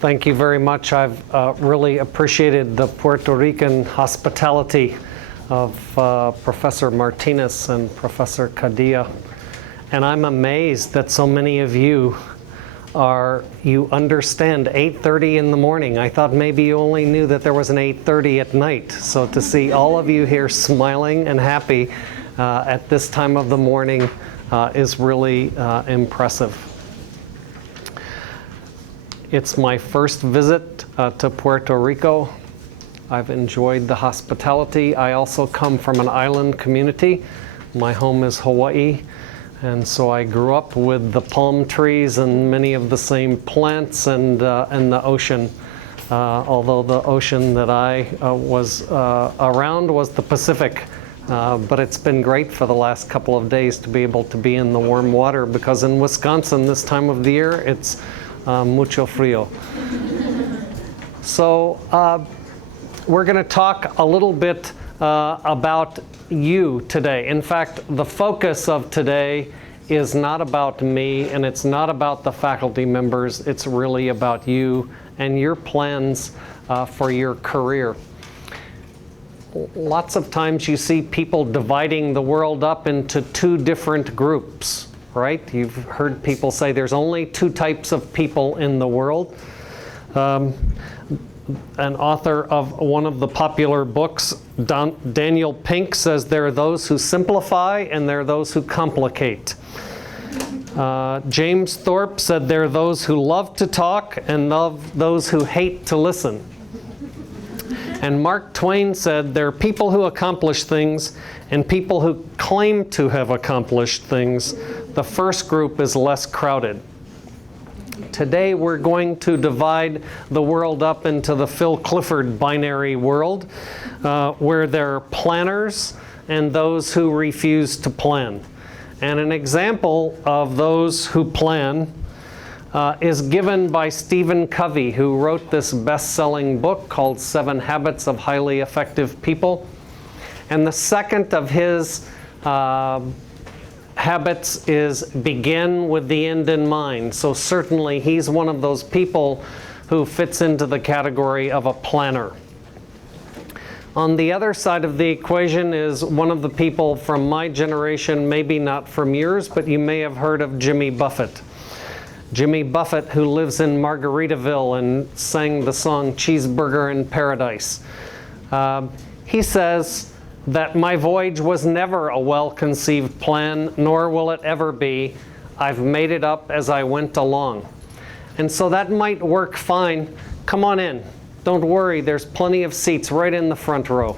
Thank you very much. I've really appreciated the Puerto Rican hospitality of Professor Martinez and Professor Cadilla. And I'm amazed that so many of you understand 8:30 in the morning. I thought maybe you only knew that there was an 8:30 at night. So to see all of you here smiling and happy at this time of the morning is really impressive. It's my first visit to Puerto Rico. I've enjoyed the hospitality. I also come from an island community. My home is Hawaii, and so I grew up with the palm trees and many of the same plants and the ocean. Although the ocean that I was around was the Pacific. But it's been great for the last couple of days to be able to be in the warm water, because in Wisconsin this time of the year it's mucho frío. So we're going to talk a little bit about you today. In fact, the focus of today is not about me, and it's not about the faculty members. It's really about you and your plans for your career. Lots of times you see people dividing the world up into two different groups. Right? You've heard people say there's only two types of people in the world. An author of one of the popular books, Daniel Pink, says there are those who simplify and there are those who complicate. James Thorpe said there are those who love to talk and those who hate to listen. And Mark Twain said there are people who accomplish things and people who claim to have accomplished things. The first group is less crowded. Today we're going to divide the world up into the Phil Clifford binary world, where there are planners and those who refuse to plan. And an example of those who plan is given by Stephen Covey, who wrote this best-selling book called 7 Habits of Highly Effective People. And the second of his habits is begin with the end in mind. So certainly he's one of those people who fits into the category of a planner. On the other side of the equation is one of the people from my generation, maybe not from yours, but you may have heard of Jimmy Buffett. Jimmy Buffett, who lives in Margaritaville and sang the song Cheeseburger in Paradise. He says that my voyage was never a well-conceived plan, nor will it ever be. I've made it up as I went along. And so that might work fine. Come on in. Don't worry, there's plenty of seats right in the front row.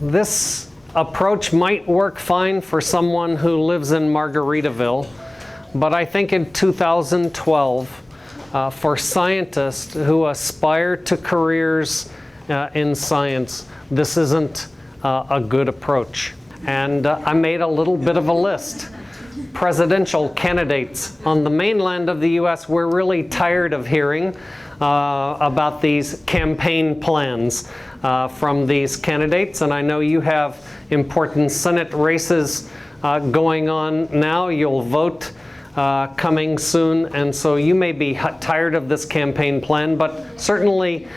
This approach might work fine for someone who lives in Margaritaville, but I think in 2012, for scientists who aspire to careers in science, this isn't a good approach. And I made a little bit of a list. Presidential candidates on the mainland of the US, we're really tired of hearing about these campaign plans from these candidates. And I know you have important Senate races going on now. You'll vote coming soon, and so you may be tired of this campaign plan, but certainly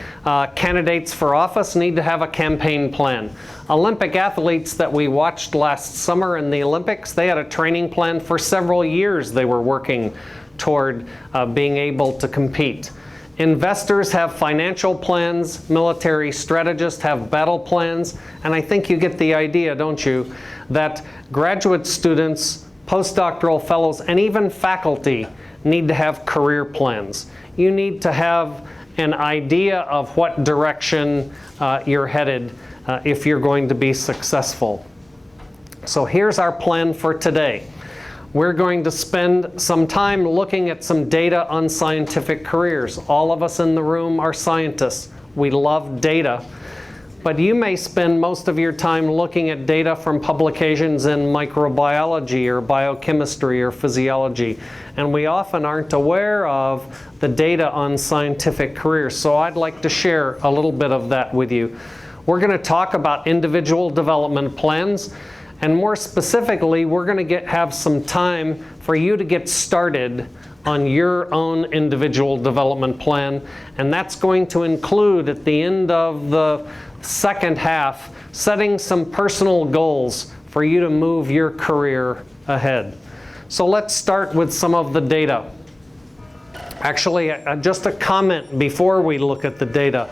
candidates for office need to have a campaign plan. Olympic athletes that we watched last summer in the Olympics, they had a training plan for several years they were working toward being able to compete. Investors have financial plans, military strategists have battle plans, and I think you get the idea, don't you, that graduate students, postdoctoral fellows, and even faculty need to have career plans. You need to have an idea of what direction you're headed if you're going to be successful. So here's our plan for today. We're going to spend some time looking at some data on scientific careers. All of us in the room are scientists. We love data. But you may spend most of your time looking at data from publications in microbiology or biochemistry or physiology. And we often aren't aware of the data on scientific careers. So I'd like to share a little bit of that with you. We're going to talk about individual development plans. And more specifically, we're going to have some time for you to get started on your own individual development plan. And that's going to include, at the end of the second half, setting some personal goals for you to move your career ahead. So let's start with some of the data. Actually, just a comment before we look at the data.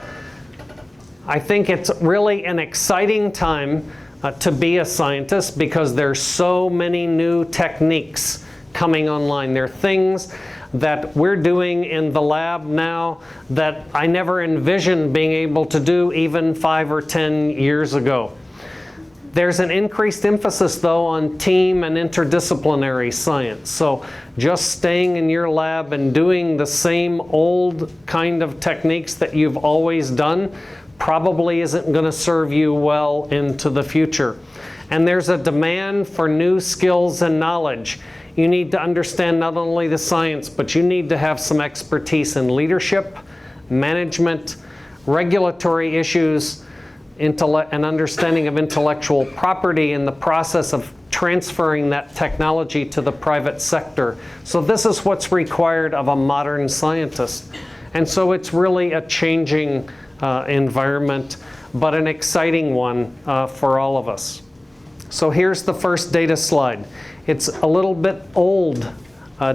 I think it's really an exciting time to be a scientist because there's so many new techniques coming online. There are things that we're doing in the lab now that I never envisioned being able to do even 5 or 10 years ago. There's an increased emphasis, though, on team and interdisciplinary science. So just staying in your lab and doing the same old kind of techniques that you've always done probably isn't going to serve you well into the future. And there's a demand for new skills and knowledge. You need to understand not only the science, but you need to have some expertise in leadership, management, regulatory issues, an understanding of intellectual property in the process of transferring that technology to the private sector. So this is what's required of a modern scientist. And so it's really a changing environment, but an exciting one for all of us. So here's the first data slide. It's a little bit old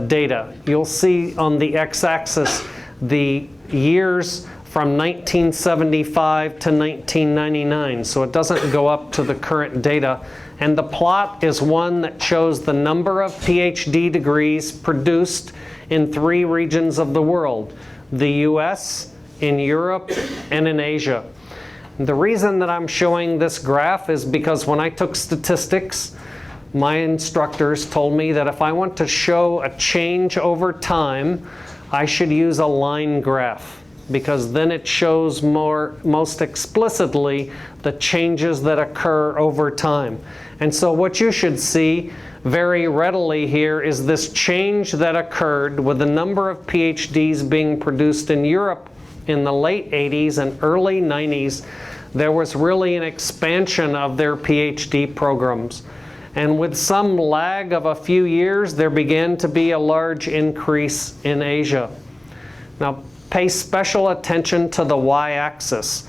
data. You'll see on the x-axis the years from 1975 to 1999, so it doesn't go up to the current data. And the plot is one that shows the number of PhD degrees produced in 3 regions of the world: the US, in Europe, and in Asia. The reason that I'm showing this graph is because when I took statistics, my instructors told me that if I want to show a change over time, I should use a line graph, because then it shows most explicitly the changes that occur over time. And so what you should see very readily here is this change that occurred with the number of PhDs being produced in Europe in the late 80s and early 90s. There was really an expansion of their PhD programs. And with some lag of a few years, there began to be a large increase in Asia. Now, pay special attention to the y-axis.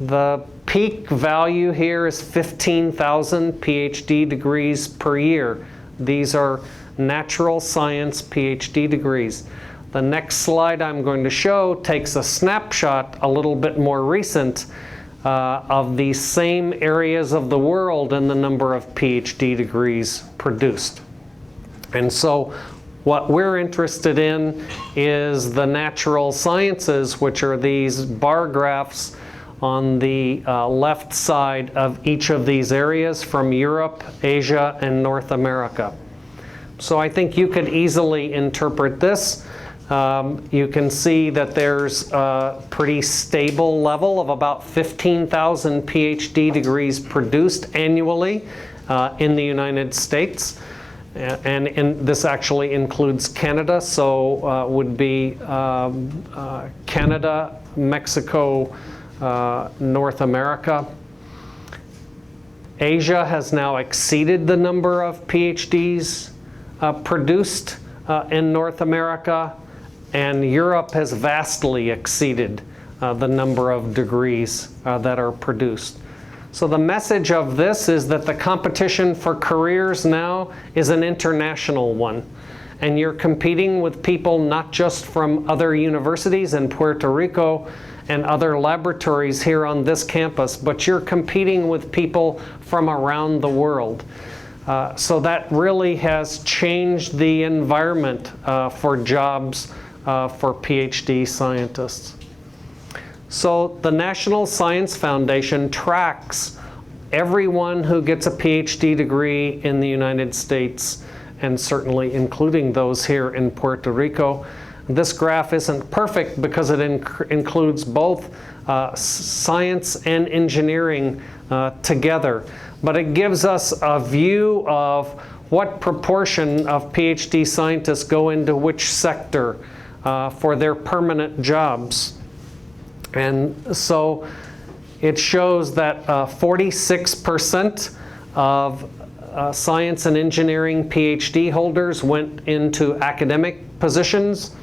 The peak value here is 15,000 PhD degrees per year. These are natural science PhD degrees. The next slide I'm going to show takes a snapshot, a little bit more recent, of these same areas of the world and the number of PhD degrees produced. And so what we're interested in is the natural sciences, which are these bar graphs on the left side of each of these areas from Europe, Asia, and North America. So I think you could easily interpret this. You can see that there's a pretty stable level of about 15,000 PhD degrees produced annually in the United States. And this actually includes Canada, so would be Canada, Mexico, North America. Asia has now exceeded the number of PhDs produced in North America, and Europe has vastly exceeded the number of degrees that are produced. So the message of this is that the competition for careers now is an international one. And you're competing with people not just from other universities in Puerto Rico and other laboratories here on this campus, but you're competing with people from around the world. So that really has changed the environment for jobs for PhD scientists. So the National Science Foundation tracks everyone who gets a PhD degree in the United States, and certainly including those here in Puerto Rico. This graph isn't perfect because it includes both science and engineering together, but it gives us a view of what proportion of PhD scientists go into which sector for their permanent jobs. And so it shows that 46% of science and engineering PhD holders went into academic positions.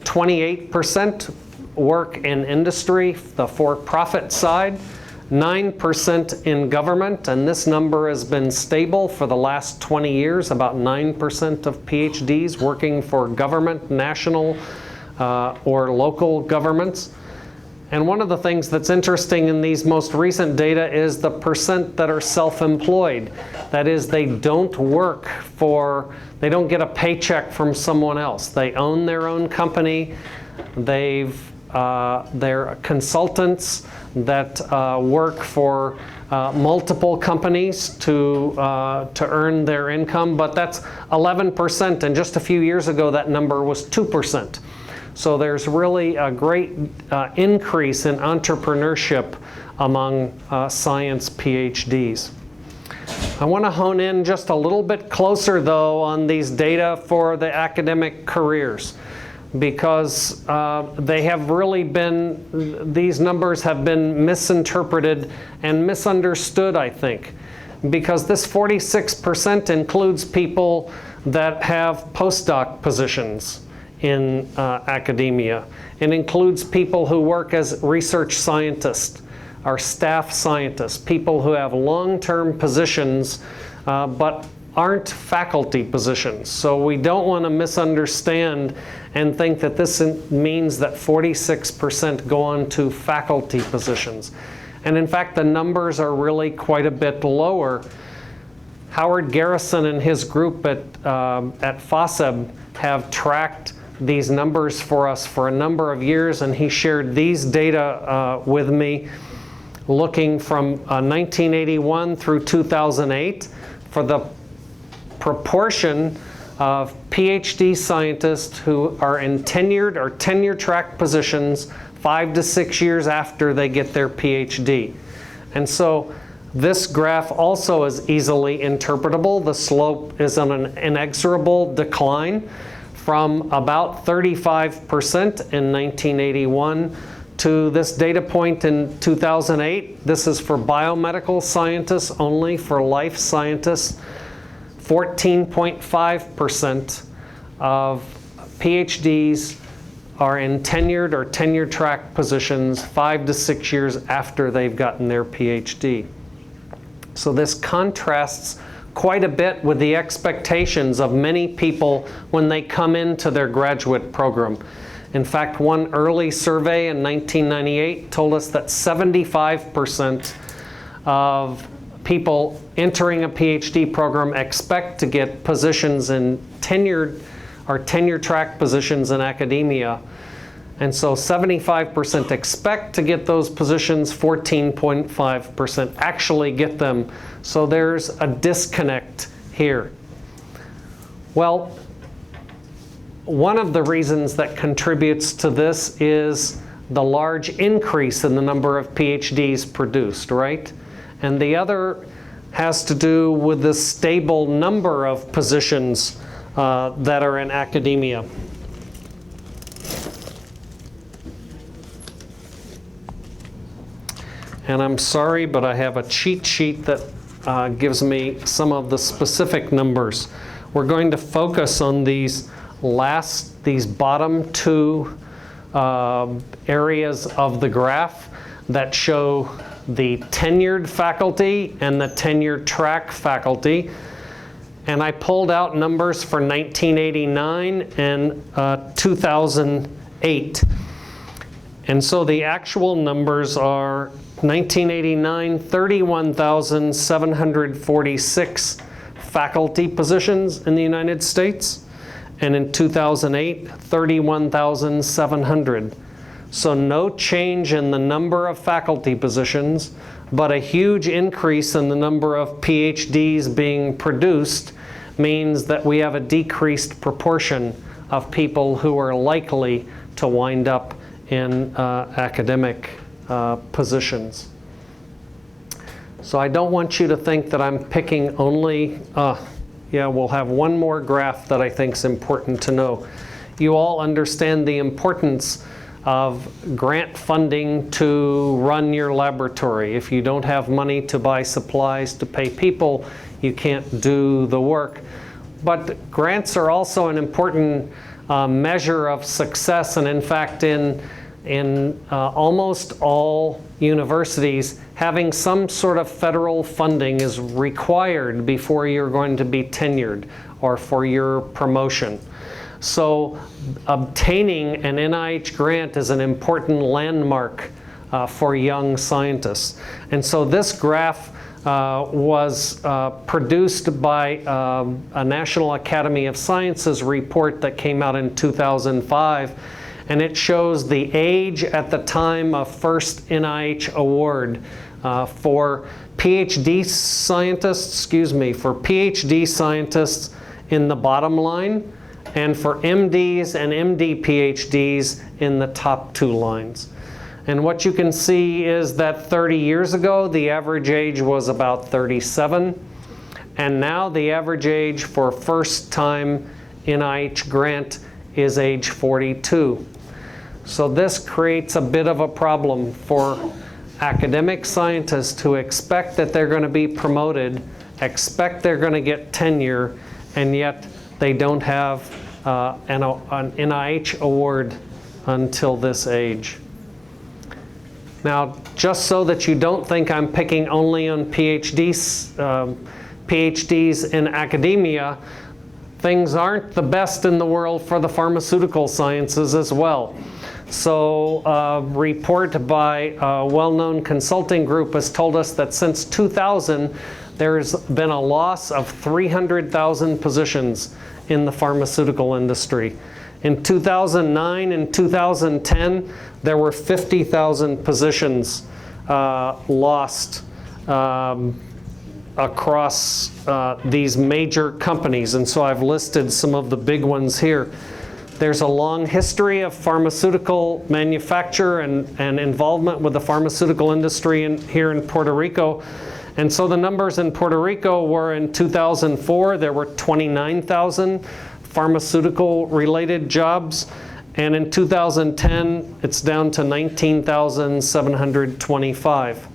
28% work in industry, the for-profit side. 9% in government, and this number has been stable for the last 20 years, about 9% of PhDs working for government, national, or local governments. And one of the things that's interesting in these most recent data is the percent that are self-employed. That is, they don't work for, they don't get a paycheck from someone else. They own their own company. They're consultants that work for multiple companies to earn their income, but that's 11%, and just a few years ago that number was 2%. So there's really a great increase in entrepreneurship among science PhDs. I want to hone in just a little bit closer though on these data for the academic careers, because they have really been, these numbers have been misinterpreted and misunderstood, I think, because this 46% includes people that have postdoc positions in academia. It includes people who work as research scientists, or staff scientists, people who have long-term positions but aren't faculty positions. So we don't want to misunderstand and think that this means that 46% go on to faculty positions. And in fact, the numbers are really quite a bit lower. Howard Garrison and his group at FASEB have tracked these numbers for us for a number of years, and he shared these data with me looking from 1981 through 2008 for the proportion of PhD scientists who are in tenured or tenure-track positions 5 to 6 years after they get their PhD. And so this graph also is easily interpretable. The slope is on an inexorable decline from about 35% in 1981 to this data point in 2008. This is for biomedical scientists only, for life scientists. 14.5% of PhDs are in tenured or tenure-track positions 5 to 6 years after they've gotten their PhD. So this contrasts quite a bit with the expectations of many people when they come into their graduate program. In fact, one early survey in 1998 told us that 75% of people entering a PhD program expect to get positions in tenured or tenure-track positions in academia. And so 75% expect to get those positions, 14.5% actually get them. So there's a disconnect here. Well, one of the reasons that contributes to this is the large increase in the number of PhDs produced, right? And the other has to do with the stable number of positions that are in academia. And I'm sorry, but I have a cheat sheet that gives me some of the specific numbers. We're going to focus on these bottom two areas of the graph that show the tenured faculty and the tenure-track faculty. And I pulled out numbers for 1989 and 2008. And so the actual numbers are 1989, 31,746 faculty positions in the United States. And in 2008, 31,700. So no change in the number of faculty positions, but a huge increase in the number of PhDs being produced means that we have a decreased proportion of people who are likely to wind up in academic positions. So I don't want you to think that I'm picking only, yeah, we'll have one more graph that I think is important to know. You all understand the importance of grant funding to run your laboratory. If you don't have money to buy supplies to pay people, you can't do the work. But grants are also an important measure of success, and in fact, in almost all universities, having some sort of federal funding is required before you're going to be tenured or for your promotion. So obtaining an NIH grant is an important landmark for young scientists. And so this graph was produced by a National Academy of Sciences report that came out in 2005. And it shows the age at the time of first NIH award for PhD scientists, for PhD scientists in the bottom line, and for MDs and MD PhDs in the top two lines. And what you can see is that 30 years ago, the average age was about 37. And now the average age for first-time NIH grant is age 42. So this creates a bit of a problem for academic scientists who expect that they're going to be promoted, expect they're going to get tenure, and yet they don't have an NIH award until this age. Now, just so that you don't think I'm picking only on PhDs in academia, things aren't the best in the world for the pharmaceutical sciences as well. So a report by a well-known consulting group has told us that since 2000, there's been a loss of 300,000 positions in the pharmaceutical industry. In 2009 and 2010, there were 50,000 positions lost across these major companies. And so I've listed some of the big ones here. There's a long history of pharmaceutical manufacture and involvement with the pharmaceutical industry here in Puerto Rico. And so the numbers in Puerto Rico were in 2004, there were 29,000 pharmaceutical related jobs. And in 2010, it's down to 19,725.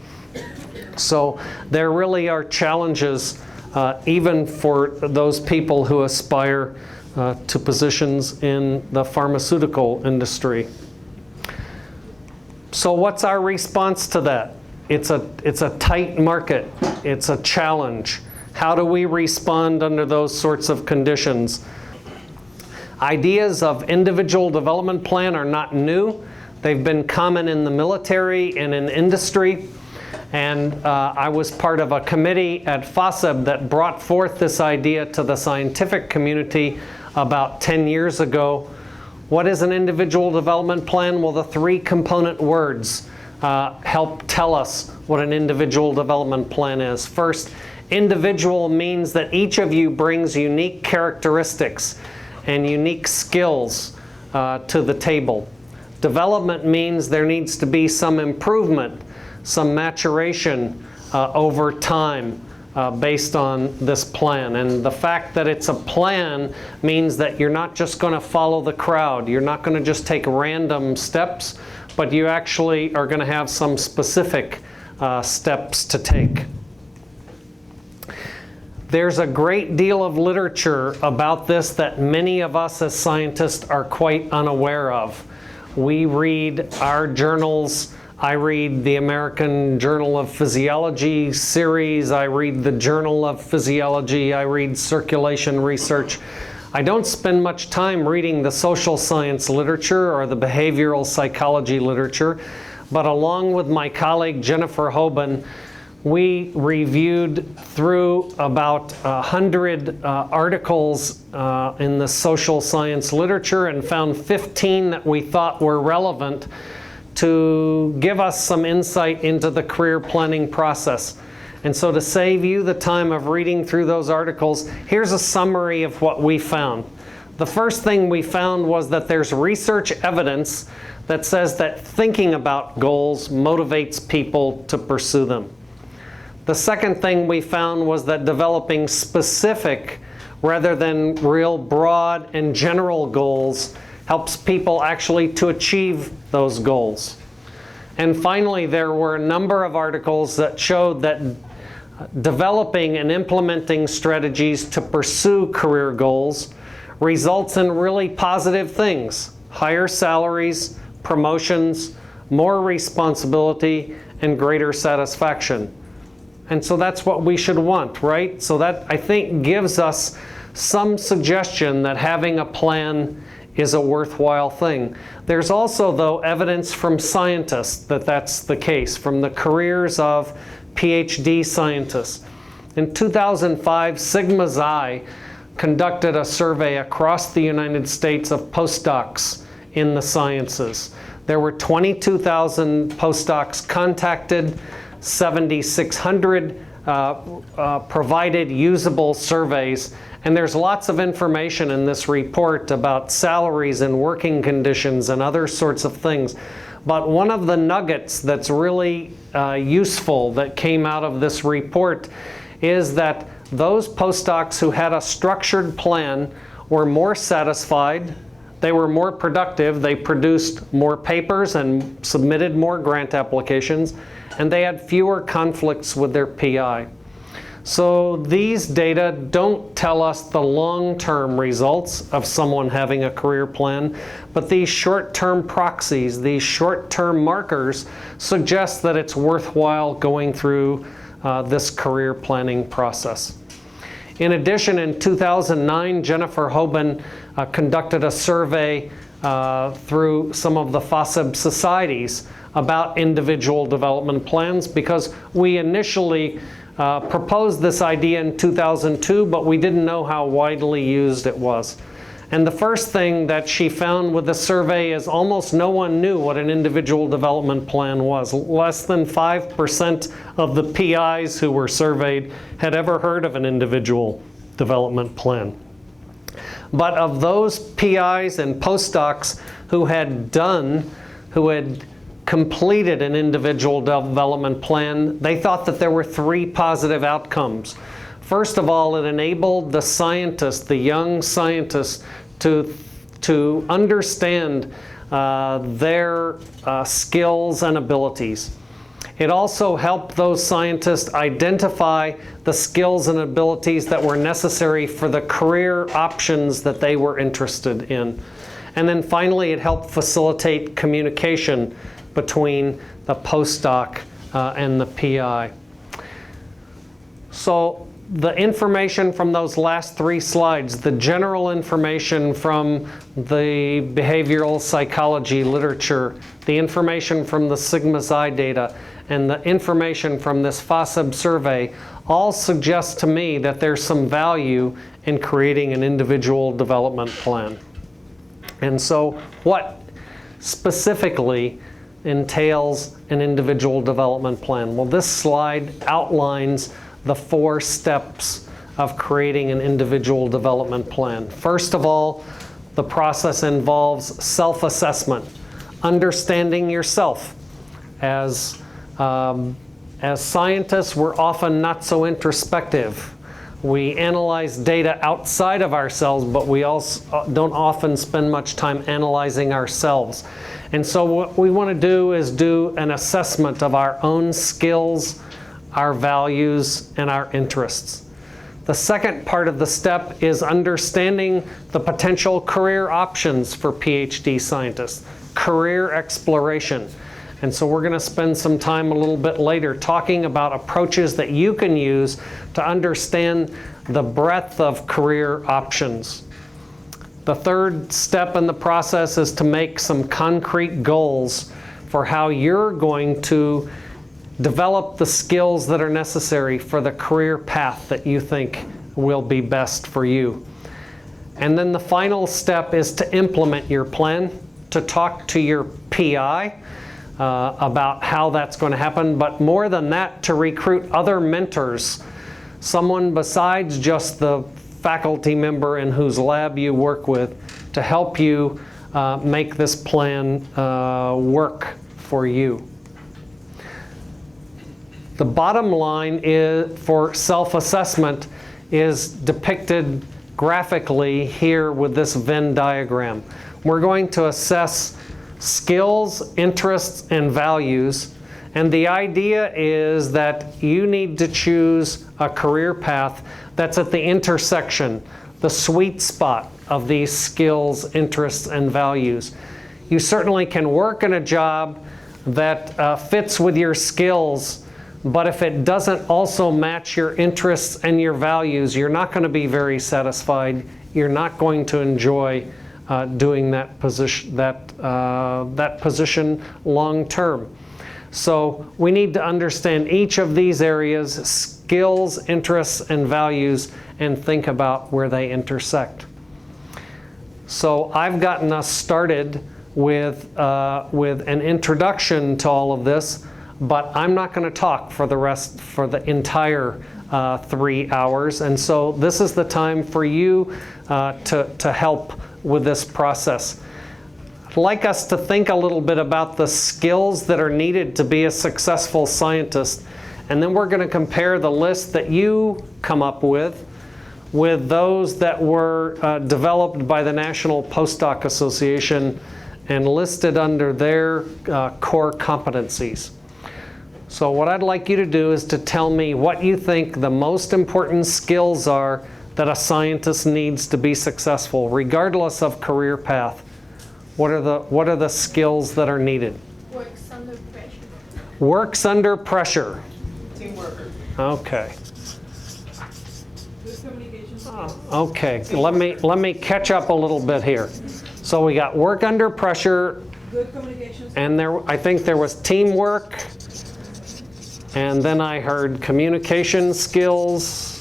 So there really are challenges even for those people who aspire to positions in the pharmaceutical industry. So what's our response to that? It's a tight market. It's a challenge. How do we respond under those sorts of conditions? Ideas of individual development plan are not new. They've been common in the military and in industry. And I was part of a committee at FASEB that brought forth this idea to the scientific community about 10 years ago. What is an individual development plan? Well, the three component words help tell us what an individual development plan is. First, individual means that each of you brings unique characteristics and unique skills to the table. Development means there needs to be some improvement, some maturation over time based on this plan. And the fact that it's a plan means that you're not just going to follow the crowd. You're not going to just take random steps, but you actually are going to have some specific steps to take. There's a great deal of literature about this that many of us as scientists are quite unaware of. We read our journals. I read the American Journal of Physiology series. I read the Journal of Physiology. I read circulation research. I don't spend much time reading the social science literature or the behavioral psychology literature, but along with my colleague Jennifer Hoban, we reviewed through about 100 articles in the social science literature and found 15 that we thought were relevant to give us some insight into the career planning process. And so to save you the time of reading through those articles, here's a summary of what we found. The first thing we found was that there's research evidence that says that thinking about goals motivates people to pursue them. The second thing we found was that developing specific rather than real broad and general goals helps people actually to achieve those goals. And finally, there were a number of articles that showed that developing and implementing strategies to pursue career goals results in really positive things: higher salaries, promotions, more responsibility, and greater satisfaction. And so that's what we should want, right? So that, I think, gives us some suggestion that having a plan is a worthwhile thing. There's also, though, evidence from scientists that that's the case, from the careers of Ph.D. scientists. In 2005, Sigma Xi conducted a survey across the United States of postdocs in the sciences. There were 22,000 postdocs contacted, 7,600 provided usable surveys, and there's lots of information in this report about salaries and working conditions and other sorts of things. But one of the nuggets that's really useful that came out of this report is that those postdocs who had a structured plan were more satisfied, they were more productive, they produced more papers and submitted more grant applications, and they had fewer conflicts with their PI. So these data don't tell us the long-term results of someone having a career plan, but these short-term proxies, these short-term markers suggest that it's worthwhile going through this career planning process. In addition, in 2009, Jennifer Hoban conducted a survey through some of the FASEB societies about individual development plans, because we initially proposed this idea in 2002, but we didn't know how widely used it was. And the first thing that she found with the survey is almost no one knew what an individual development plan was. Less than 5% of the PIs who were surveyed had ever heard of an individual development plan. But of those PIs and postdocs who had completed an individual development plan, they thought that there were 3 positive outcomes. First of all, it enabled the scientists, the young scientists, to understand their skills and abilities. It also helped those scientists identify the skills and abilities that were necessary for the career options that they were interested in. And then finally, it helped facilitate communication between the postdoc and the PI. So the information from those last 3 slides, the general information from the behavioral psychology literature, the information from the Sigma Xi data, and the information from this FASEB survey all suggest to me that there's some value in creating an individual development plan. And so what specifically entails an individual development plan? Well, this slide outlines the 4 steps of creating an individual development plan. First of all, the process involves self-assessment, understanding yourself. As scientists, we're often not so introspective. We analyze data outside of ourselves, but we also don't often spend much time analyzing ourselves. And so what we want to do is do an assessment of our own skills, our values, and our interests. The second part of the step is understanding the potential career options for PhD scientists, career exploration. And so we're going to spend some time a little bit later talking about approaches that you can use to understand the breadth of career options. The third step in the process is to make some concrete goals for how you're going to develop the skills that are necessary for the career path that you think will be best for you. And then the final step is to implement your plan, to talk to your PI about how that's going to happen, but more than that, to recruit other mentors, someone besides just the faculty member in whose lab you work with, to help you make this plan work for you. The bottom line is, for self-assessment, is depicted graphically here with this Venn diagram. We're going to assess skills, interests, and values. And the idea is that you need to choose a career path that's at the intersection, the sweet spot of these skills, interests, and values. You certainly can work in a job that fits with your skills, but if it doesn't also match your interests and your values, you're not going to be very satisfied. You're not going to enjoy doing that position long term. So we need to understand each of these areas, skills, interests, and values, and think about where they intersect. So I've gotten us started with an introduction to all of this, but I'm not going to talk for the entire 3 hours. And so this is the time for you to help with this process. I'd like us to think a little bit about the skills that are needed to be a successful scientist. And then we're going to compare the list that you come up with those that were developed by the National Postdoc Association and listed under their core competencies. So what I'd like you to do is to tell me what you think the most important skills are that a scientist needs to be successful, regardless of career path. What are the skills that are needed? Works under pressure. Works under pressure. Teamworker. Okay. Good communication skills. Okay. Let me catch up a little bit here. So we got work under pressure, Good communication skills. and I think there was teamwork, and then I heard communication skills,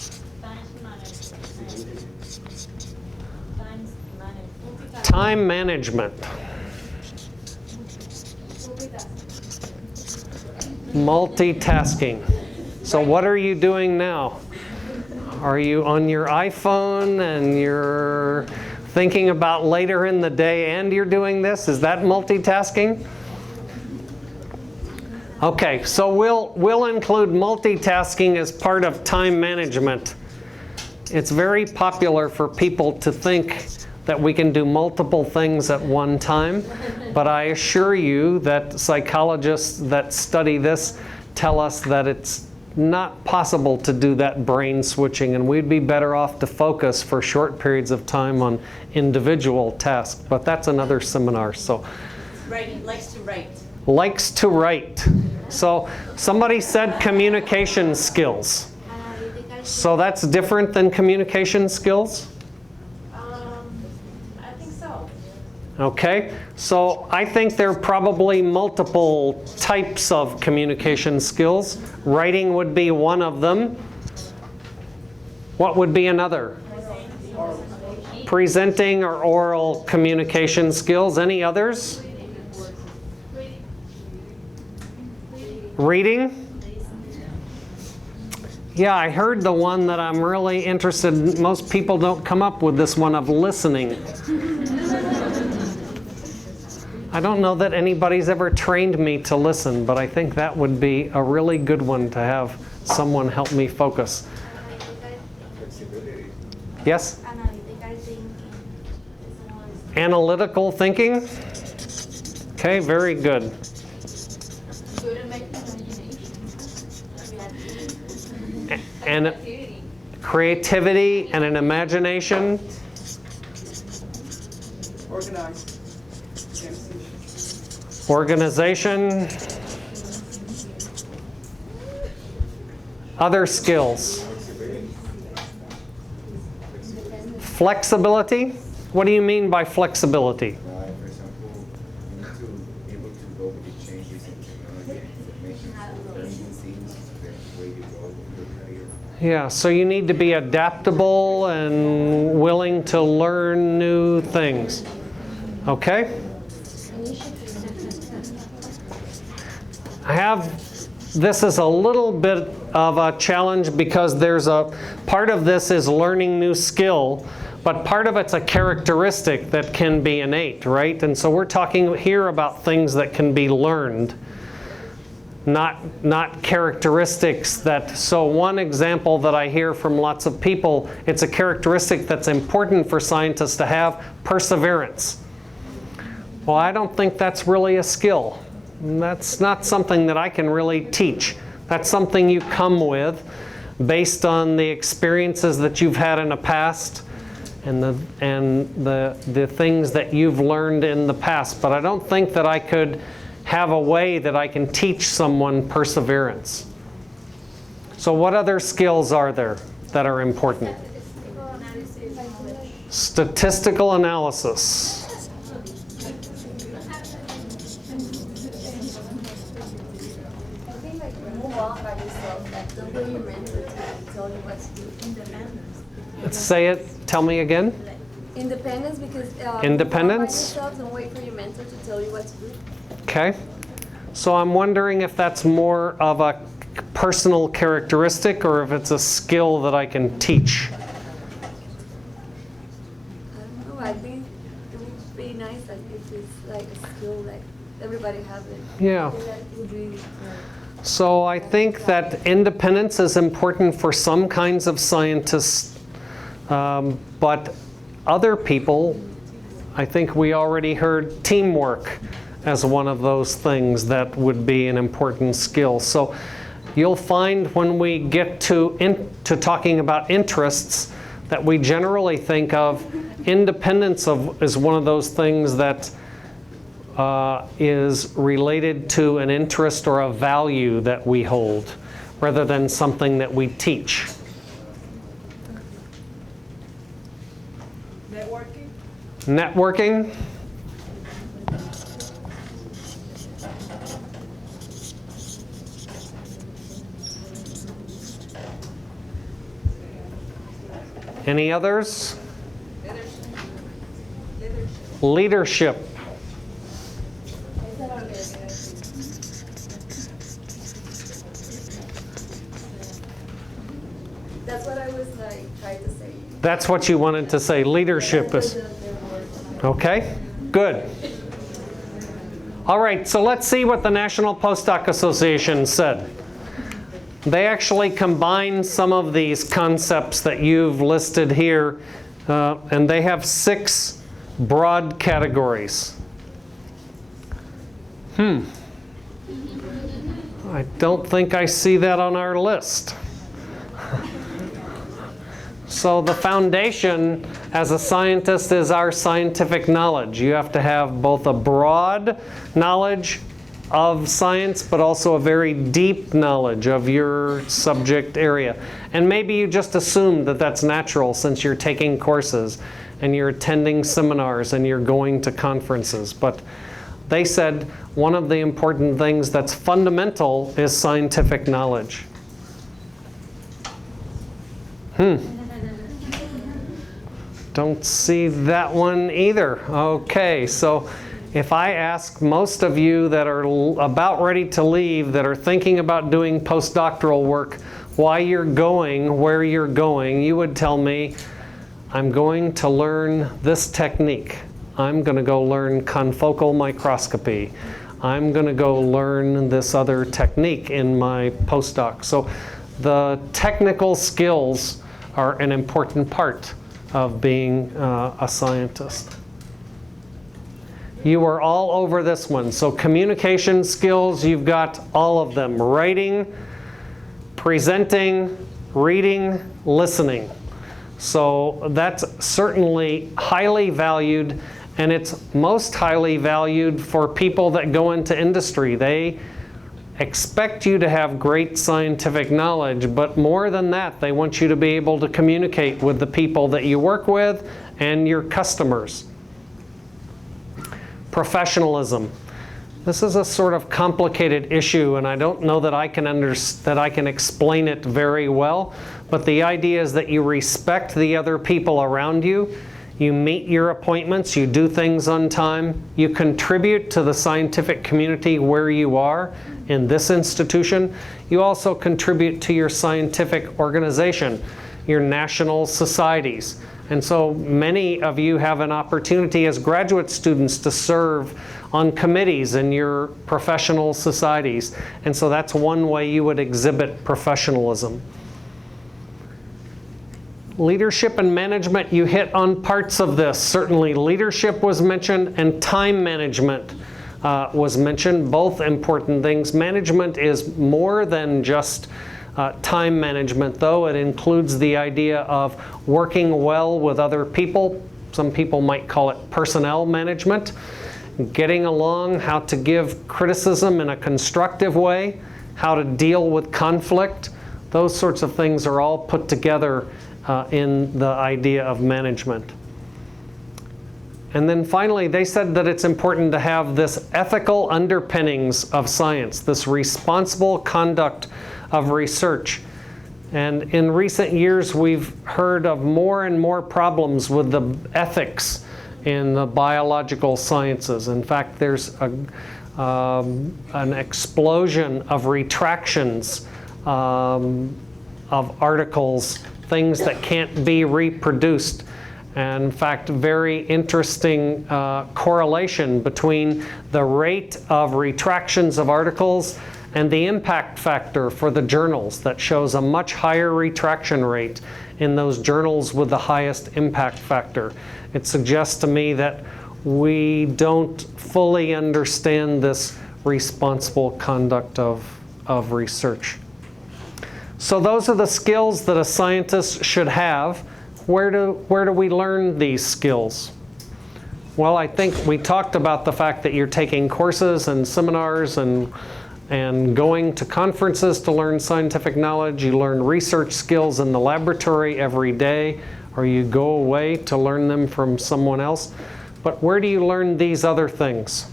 time management, multitasking. So what are you doing now? Are you on your iPhone and you're thinking about later in the day and you're doing this? Is that multitasking? Okay, so we'll include multitasking as part of time management. It's very popular for people to think that we can do multiple things at one time, but I assure you that psychologists that study this tell us that it's not possible to do that brain switching, and we'd be better off to focus for short periods of time on individual tasks, but that's another seminar. So, Writing, likes to write. Likes to write. So somebody said communication skills. So that's different than communication skills? I think so. Okay, so I think there are probably multiple types of communication skills. Writing would be one of them. What would be another? Presenting or oral communication skills. Any others? Reading? Yeah, I heard the one that I'm really interested in. Most people don't come up with this one of listening. I don't know that anybody's ever trained me to listen, but I think that would be a really good one to have someone help me focus. Yes? Analytical thinking? Okay, very good. And creativity and an imagination. Organization. Other skills. Flexibility. What do you mean by flexibility? For example, you need to be able to go with the changes in technology and information, learning things, the way you go with your career. Yeah, so you need to be adaptable and willing to learn new things. Okay? This is a little bit of a challenge because there's a part of this is learning new skill, but part of it's a characteristic that can be innate, right? And so we're talking here about things that can be learned, not characteristics that, so one example that I hear from lots of people, it's a characteristic that's important for scientists to have, perseverance. Well, I don't think that's really a skill. That's not something that I can really teach. That's something you come with based on the experiences that you've had in the past and the things that you've learned in the past. But I don't think that I could have a way that I can teach someone perseverance. So what other skills are there that are important? Statistical analysis. Say it, tell me again. Independence, because Independence? you don't wait for your mentor to tell you what to do. Okay. So I'm wondering if that's more of a personal characteristic or if it's a skill that I can teach. I don't know, I think it would be nice like, if it's like a skill that everybody has it. Yeah. I think that would be, So I think that independence is important for some kinds of scientists, but other people, I think we already heard teamwork as one of those things that would be an important skill. So you'll find when we get to talking about interests that we generally think of independence as one of those things that is related to an interest or a value that we hold, rather than something that we teach. Networking? Networking. Any others? Leadership. that's what I was like trying to say. That's what you wanted to say. Leadership is. Okay, good. All right, so let's see what the National Postdoc Association said. They actually combined some of these concepts that you've listed here, and they have 6 broad categories. I don't think I see that on our list. So the foundation as a scientist is our scientific knowledge. You have to have both a broad knowledge of science, but also a very deep knowledge of your subject area. And maybe you just assume that that's natural since you're taking courses and you're attending seminars and you're going to conferences. But they said one of the important things that's fundamental is scientific knowledge. Don't see that one either. Okay, so if I ask most of you that are about ready to leave, that are thinking about doing postdoctoral work, why you're going, where you're going, you would tell me, I'm going to learn this technique. I'm going to go learn confocal microscopy. I'm going to go learn this other technique in my postdoc. So the technical skills are an important part of being a scientist. You are all over this one. So communication skills, you've got all of them. Writing, presenting, reading, listening. So that's certainly highly valued, and it's most highly valued for people that go into industry. They expect you to have great scientific knowledge, but more than that, they want you to be able to communicate with the people that you work with and your customers. Professionalism. This is a sort of complicated issue, and I don't know that I can explain it very well, but the idea is that you respect the other people around you. You meet your appointments, you do things on time, you contribute to the scientific community where you are in this institution. You also contribute to your scientific organization, your national societies. And so many of you have an opportunity as graduate students to serve on committees in your professional societies. And so that's one way you would exhibit professionalism. Leadership and management, you hit on parts of this. Certainly leadership was mentioned and time management was mentioned, both important things. Management is more than just time management, though. It includes the idea of working well with other people. Some people might call it personnel management. Getting along, how to give criticism in a constructive way, how to deal with conflict. Those sorts of things are all put together in the idea of management. And then finally, they said that it's important to have this ethical underpinnings of science, this responsible conduct of research. And in recent years, we've heard of more and more problems with the ethics in the biological sciences. In fact, there's an explosion of retractions of articles, things that can't be reproduced. And in fact, very interesting correlation between the rate of retractions of articles and the impact factor for the journals that shows a much higher retraction rate in those journals with the highest impact factor. It suggests to me that we don't fully understand this responsible conduct of research. So those are the skills that a scientist should have. Where do we learn these skills? Well, I think we talked about the fact that you're taking courses and seminars and going to conferences to learn scientific knowledge. You learn research skills in the laboratory every day, or you go away to learn them from someone else. But where do you learn these other things?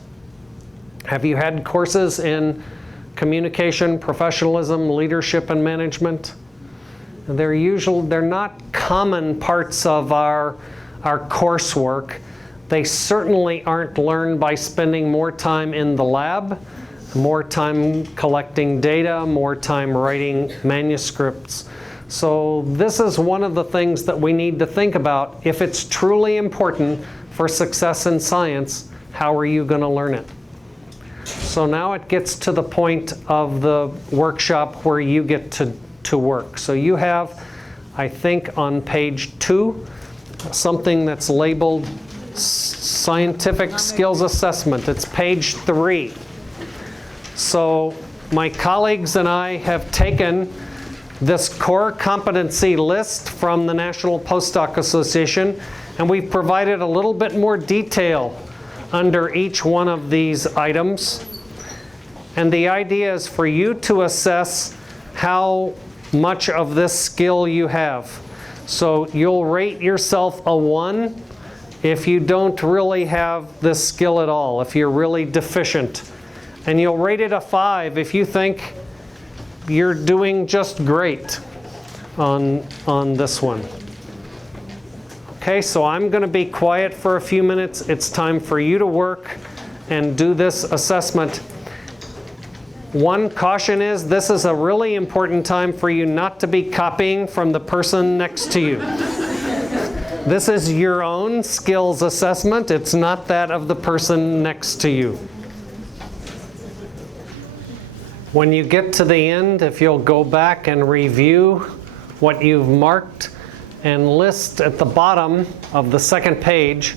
Have you had courses in communication, professionalism, leadership, and management? They're not common parts of our coursework. They certainly aren't learned by spending more time in the lab, more time collecting data, more time writing manuscripts. So this is one of the things that we need to think about. If it's truly important for success in science, how are you going to learn it? So now it gets to the point of the workshop where you get to work. So you have, I think on page 2, something that's labeled Scientific Skills Assessment. It's page 3. So my colleagues and I have taken this core competency list from the National Postdoc Association, and we've provided a little bit more detail under each one of these items. And the idea is for you to assess how much of this skill you have. So you'll rate yourself a 1 if you don't really have this skill at all, if you're really deficient. And you'll rate it a 5 if you think you're doing just great on this one. Okay, so I'm going to be quiet for a few minutes. It's time for you to work and do this assessment. One caution is this is a really important time for you not to be copying from the person next to you. This is your own skills assessment. It's not that of the person next to you. When you get to the end, if you'll go back and review what you've marked and list at the bottom of the second page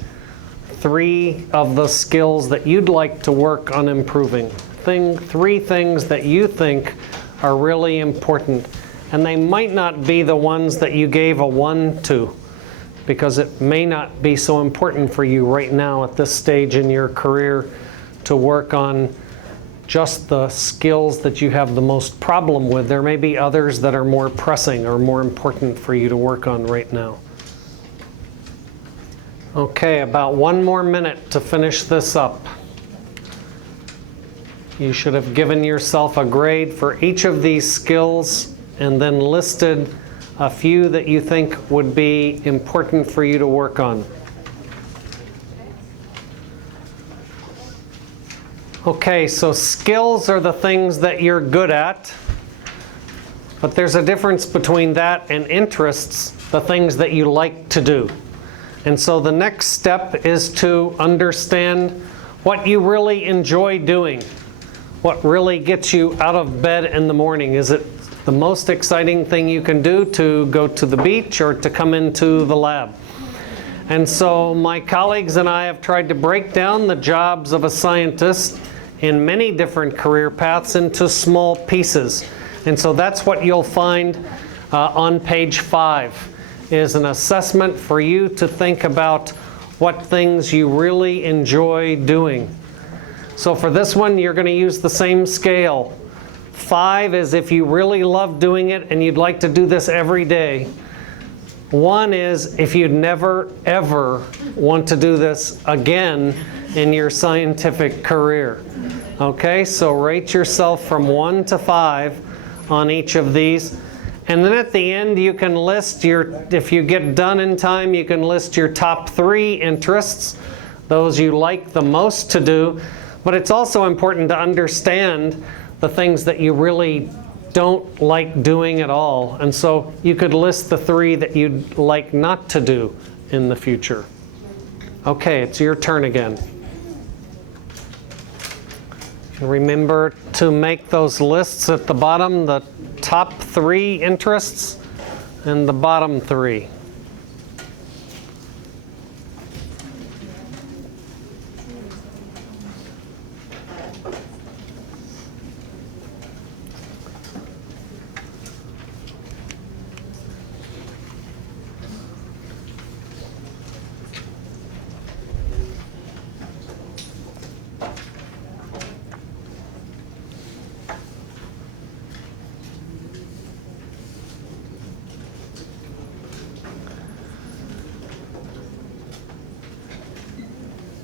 3 of the skills that you'd like to work on improving. 3 things that you think are really important. And they might not be the ones that you gave a 1 to, because it may not be so important for you right now at this stage in your career to work on just the skills that you have the most problem with. There may be others that are more pressing or more important for you to work on right now. Okay, about 1 more minute to finish this up. You should have given yourself a grade for each of these skills and then listed a few that you think would be important for you to work on. Okay, so skills are the things that you're good at, but there's a difference between that and interests, the things that you like to do. And so the next step is to understand what you really enjoy doing. What really gets you out of bed in the morning? Is it the most exciting thing you can do to go to the beach or to come into the lab. And so my colleagues and I have tried to break down the jobs of a scientist in many different career paths into small pieces. And so that's what you'll find on page 5, is an assessment for you to think about what things you really enjoy doing. So for this one, you're going to use the same scale. 5 is if you really love doing it and you'd like to do this every day. 1 is if you'd never, ever want to do this again in your scientific career. Okay, so rate yourself from 1 to 5 on each of these. And then at the end, you can list if you get done in time, you can list your top 3 interests, those you like the most to do. But it's also important to understand the things that you really don't like doing at all. And so you could list the 3 that you'd like not to do in the future. Okay, it's your turn again. Remember to make those lists at the bottom, the top 3 interests and the bottom 3.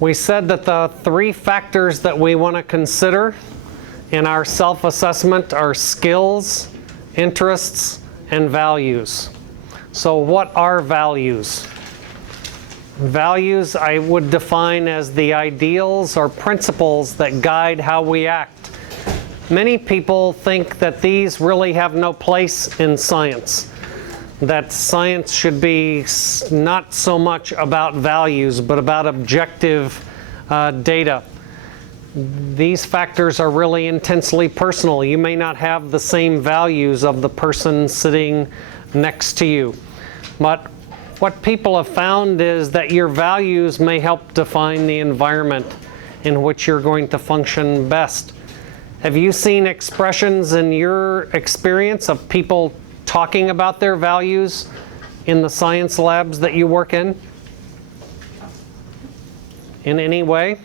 We said that the 3 factors that we want to consider in our self-assessment are skills, interests, and values. So what are values? Values I would define as the ideals or principles that guide how we act. Many people think that these really have no place in science, that science should be not so much about values, but about objective data. These factors are really intensely personal. You may not have the same values of the person sitting next to you. But what people have found is that your values may help define the environment in which you're going to function best. Have you seen expressions in your experience of people talking about their values in the science labs that you work in any way?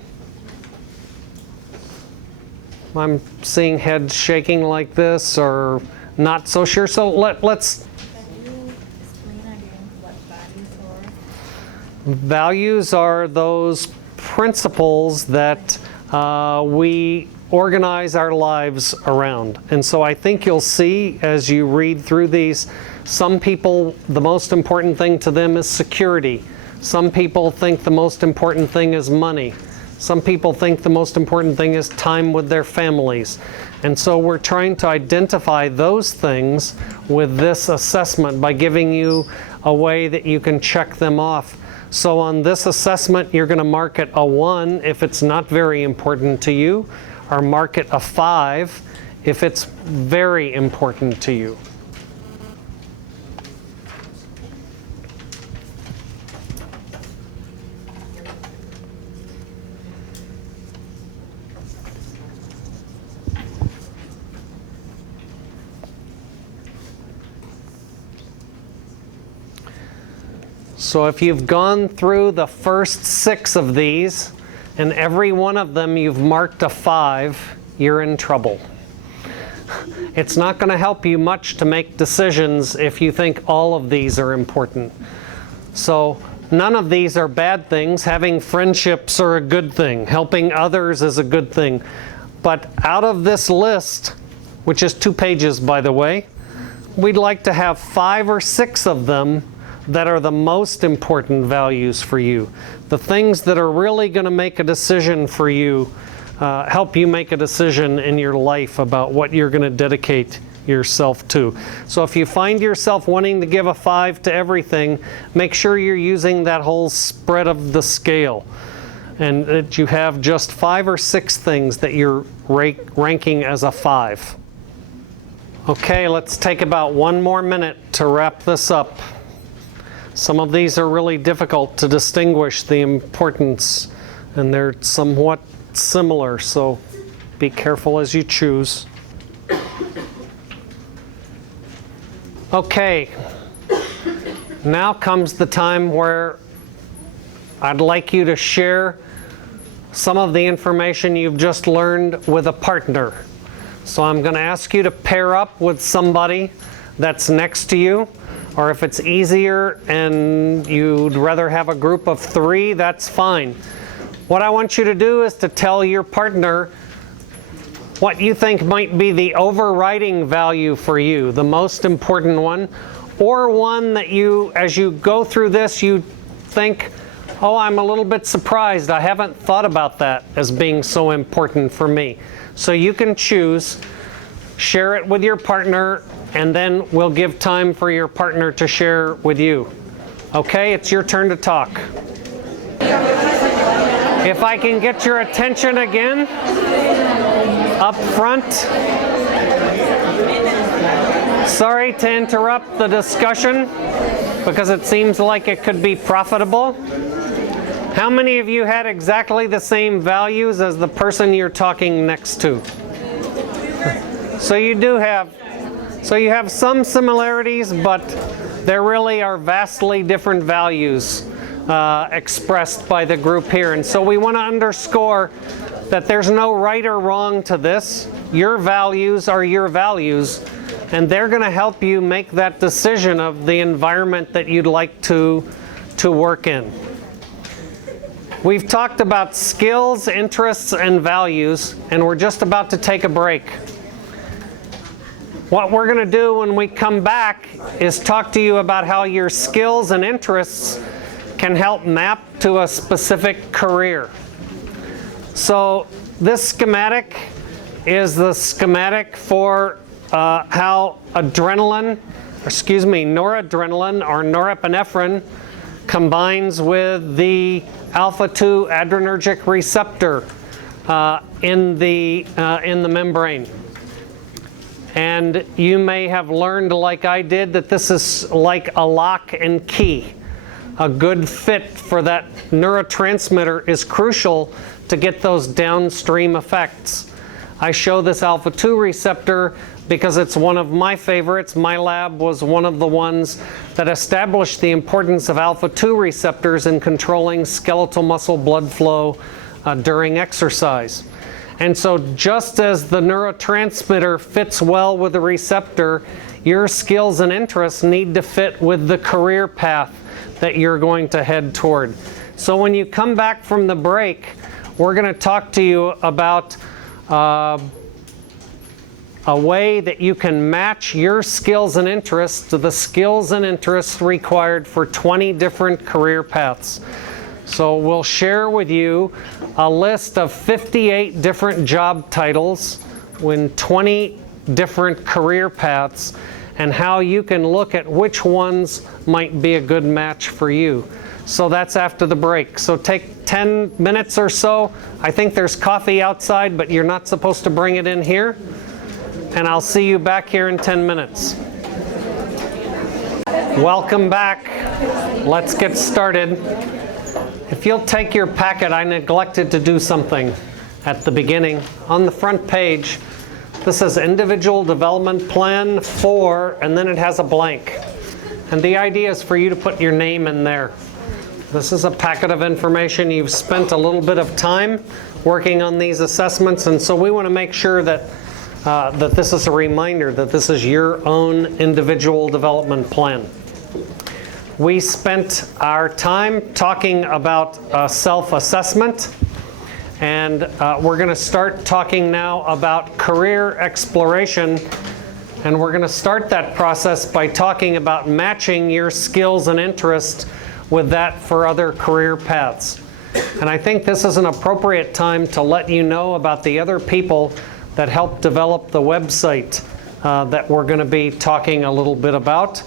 I'm seeing heads shaking like this or not so sure. So let's. Can you explain again what values are? Values are those principles that we organize our lives around. And so I think you'll see as you read through these, some people, the most important thing to them is security. Some people think the most important thing is money. Some people think the most important thing is time with their families. And so we're trying to identify those things with this assessment by giving you a way that you can check them off. So on this assessment, you're going to mark it a 1 if it's not very important to you, or mark it a 5 if it's very important to you. So if you've gone through the first 6 of these, and every one of them you've marked a 5, you're in trouble. It's not going to help you much to make decisions if you think all of these are important. So none of these are bad things. Having friendships are a good thing. Helping others is a good thing. But out of this list, which is 2 pages by the way, we'd like to have 5 or 6 of them that are the most important values for you. The things that are really going to make a decision for you, help you make a decision in your life about what you're going to dedicate yourself to. So if you find yourself wanting to give a 5 to everything, make sure you're using that whole spread of the scale, and that you have just 5 or 6 things that you're ranking as a 5. Okay, let's take about 1 more minute to wrap this up. Some of these are really difficult to distinguish the importance, and they're somewhat similar, so be careful as you choose. Okay, now comes the time where I'd like you to share some of the information you've just learned with a partner. So I'm going to ask you to pair up with somebody that's next to you, or if it's easier and you'd rather have a group of 3, that's fine. What I want you to do is to tell your partner what you think might be the overriding value for you, the most important one, or one that you, as you go through this, you think, oh, I'm a little bit surprised. I haven't thought about that as being so important for me. So you can choose, share it with your partner, and then we'll give time for your partner to share with you. Okay, it's your turn to talk. If I can get your attention again, up front. Sorry to interrupt the discussion, because it seems like it could be profitable. How many of you had exactly the same values as the person you're talking next to? So you do have, so you have some similarities, but there really are vastly different values expressed by the group here. And so we want to underscore that there's no right or wrong to this. Your values are your values, and they're going to help you make that decision of the environment that you'd like to work in. We've talked about skills, interests, and values, and we're just about to take a break. What we're going to do when we come back is talk to you about how your skills and interests can help map to a specific career. So this schematic is the schematic for how noradrenaline or norepinephrine combines with the alpha-2 adrenergic receptor in the membrane. And you may have learned, like I did, that this is like a lock and key. A good fit for that neurotransmitter is crucial to get those downstream effects. I show this alpha-2 receptor because it's one of my favorites. My lab was one of the ones that established the importance of alpha-2 receptors in controlling skeletal muscle blood flow during exercise. And so just as the neurotransmitter fits well with the receptor, your skills and interests need to fit with the career path that you're going to head toward. So when you come back from the break, we're going to talk to you about a way that you can match your skills and interests to the skills and interests required for 20 different career paths. So we'll share with you a list of 58 different job titles in 20 different career paths, and how you can look at which ones might be a good match for you. So that's after the break. So take 10 minutes or so. I think there's coffee outside, but you're not supposed to bring it in here. And I'll see you back here in 10 minutes. Welcome back. Let's get started. If you'll take your packet, I neglected to do something at the beginning. On the front page, this says Individual Development Plan 4, and then it has a blank. And the idea is for you to put your name in there. This is a packet of information. You've spent a little bit of time working on these assessments, and so we want to make sure that that this is a reminder that this is your own individual development plan. We spent our time talking about self-assessment, and we're going to start talking now about career exploration, and we're going to start that process by talking about matching your skills and interests with that for other career paths. And I think this is an appropriate time to let you know about the other people that helped develop the website that we're going to be talking a little bit about.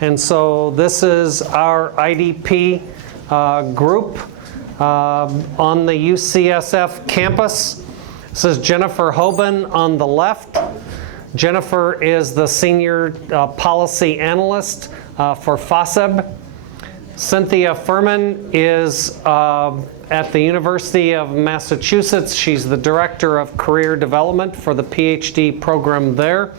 And so this is our IDP group on the UCSF campus. This is Jennifer Hoban on the left. Jennifer is the Senior Policy Analyst for FASEB. Cynthia Furman is at the University of Massachusetts. She's the Director of Career Development for the Ph.D. program there.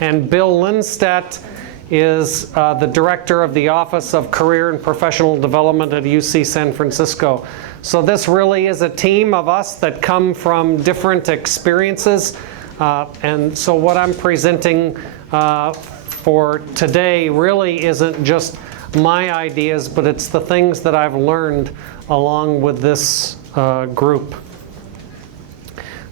And Bill Lindstedt is the Director of the Office of Career and Professional Development at UC San Francisco. So this really is a team of us that come from different experiences. And so what I'm presenting for today really isn't just my ideas, but it's the things that I've learned along with this group.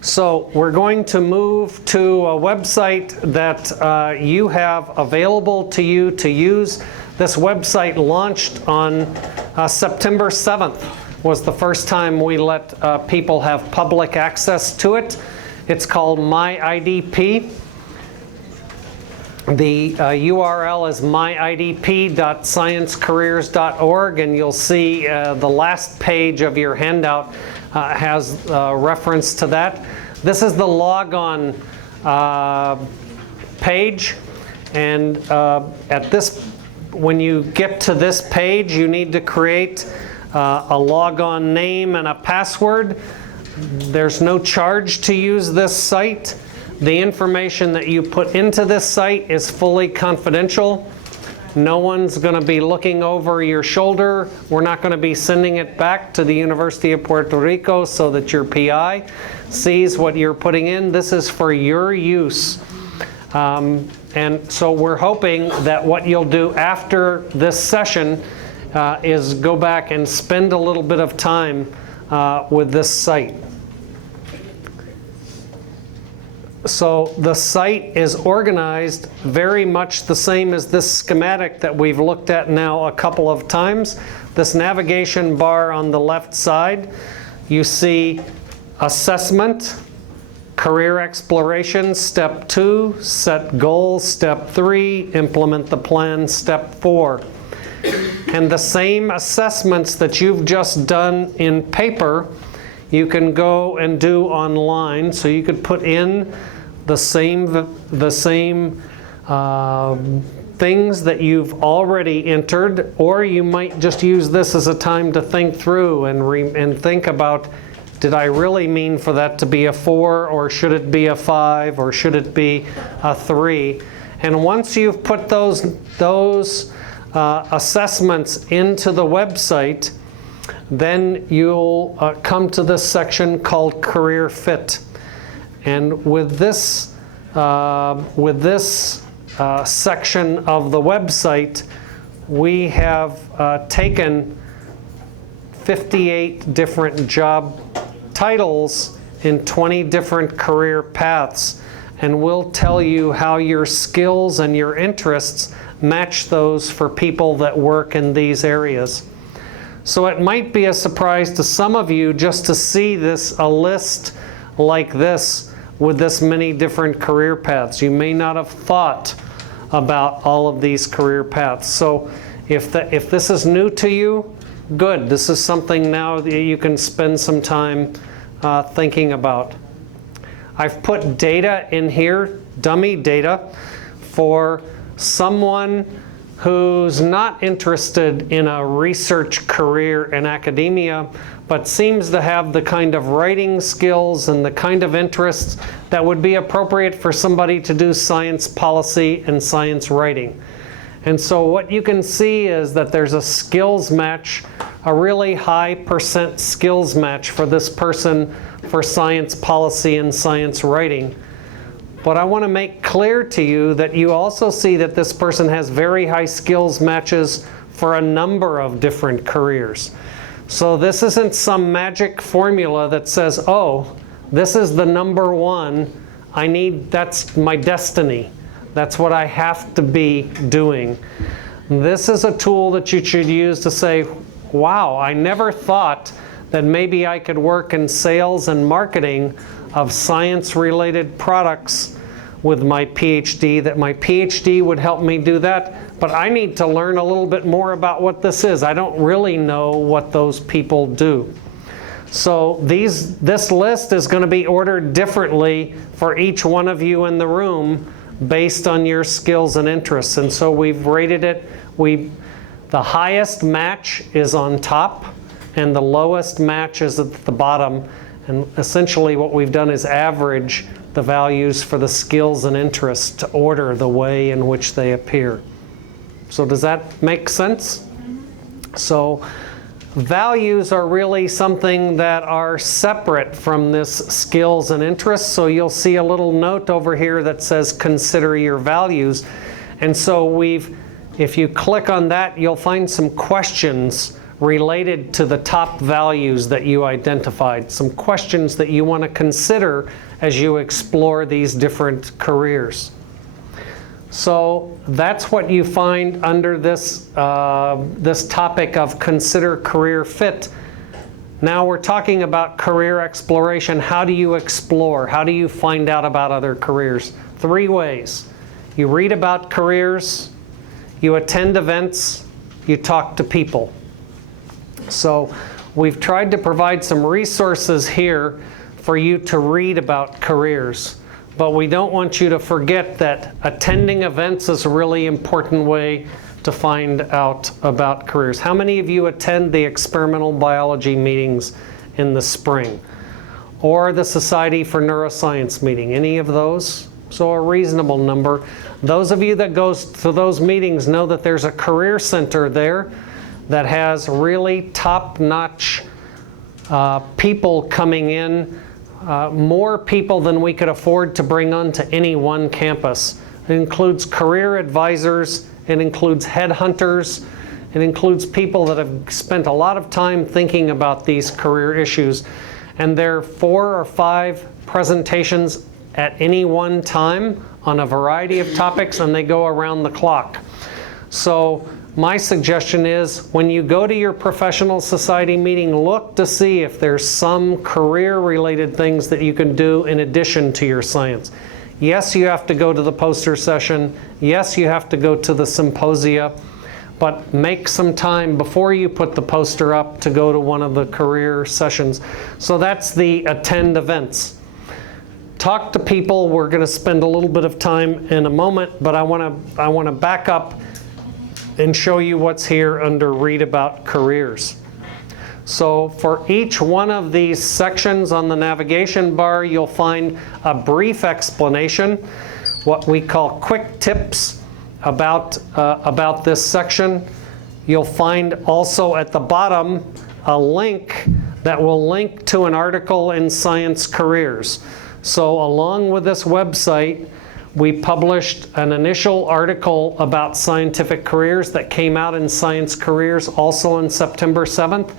So we're going to move to a website that you have available to you to use. This website launched on September 7th, was the first time we let people have public access to it. It's called MyIDP. The URL is myidp.sciencecareers.org, and you'll see the last page of your handout has reference to that. This is the logon page, and when you get to this page, you need to create a logon name and a password. There's no charge to use this site. The information that you put into this site is fully confidential. No one's going to be looking over your shoulder. We're not going to be sending it back to the University of Puerto Rico so that your PI sees what you're putting in. This is for your use. And so we're hoping that what you'll do after this session is go back and spend a little bit of time with this site. So the site is organized very much the same as this schematic that we've looked at now a couple of times. This navigation bar on the left side, you see assessment, career exploration, step 2, set goals, step 3, implement the plan, step 4. And the same assessments that you've just done in paper, you can go and do online. So you could put in the same things that you've already entered, or you might just use this as a time to think through and think about, did I really mean for that to be a 4, or should it be a 5, or should it be a 3? And once you've put those assessments into the website, then you'll come to this section called Career Fit. And with this section of the website, we have taken 58 different job titles in 20 different career paths, and we'll tell you how your skills and your interests match those for people that work in these areas. So it might be a surprise to some of you just to see a list like this with this many different career paths. You may not have thought about all of these career paths. So if this is new to you, good. This is something now that you can spend some time thinking about. I've put data in here, dummy data, for someone who's not interested in a research career in academia, but seems to have the kind of writing skills and the kind of interests that would be appropriate for somebody to do science policy and science writing. And so what you can see is that there's a skills match, a really high % skills match for this person for science policy and science writing. But I want to make clear to you that you also see that this person has very high skills matches for a number of different careers. So this isn't some magic formula that says, oh, this is the number one, that's my destiny. That's what I have to be doing. This is a tool that you should use to say, wow, I never thought that maybe I could work in sales and marketing of science-related products with my PhD, that my PhD would help me do that, but I need to learn a little bit more about what this is. I don't really know what those people do. So this list is going to be ordered differently for each one of you in the room based on your skills and interests. And so we've rated it. The highest match is on top, and the lowest match is at the bottom. And essentially what we've done is average the values for the skills and interests to order the way in which they appear. So does that make sense? So values are really something that are separate from this skills and interests. So you'll see a little note over here that says consider your values. And so if you click on that, you'll find some questions related to the top values that you identified, some questions that you want to consider as you explore these different careers. So that's what you find under this topic of consider career fit. Now we're talking about career exploration. How do you explore? How do you find out about other careers? 3 ways. You read about careers, you attend events, you talk to people. So we've tried to provide some resources here for you to read about careers. But we don't want you to forget that attending events is a really important way to find out about careers. How many of you attend the experimental biology meetings in the spring? Or the Society for Neuroscience meeting? Any of those? So a reasonable number. Those of you that goes to those meetings know that there's a career center there that has really top-notch people coming in. More people than we could afford to bring onto any one campus. It includes career advisors, it includes headhunters, it includes people that have spent a lot of time thinking about these career issues. And there are 4 or 5 presentations at any one time on a variety of topics, and they go around the clock. So my suggestion is when you go to your professional society meeting, look to see if there's some career-related things that you can do in addition to your science. Yes, you have to go to the poster session. Yes, you have to go to the symposia. But make some time before you put the poster up to go to one of the career sessions. So that's the attend events. Talk to people. We're going to spend a little bit of time in a moment, but I want to back up and show you what's here under Read About Careers. So for each one of these sections on the navigation bar, you'll find a brief explanation, what we call quick tips about this section. You'll find also at the bottom a link that will link to an article in Science Careers. So along with this website, we published an initial article about scientific careers that came out in Science Careers also on September 7th.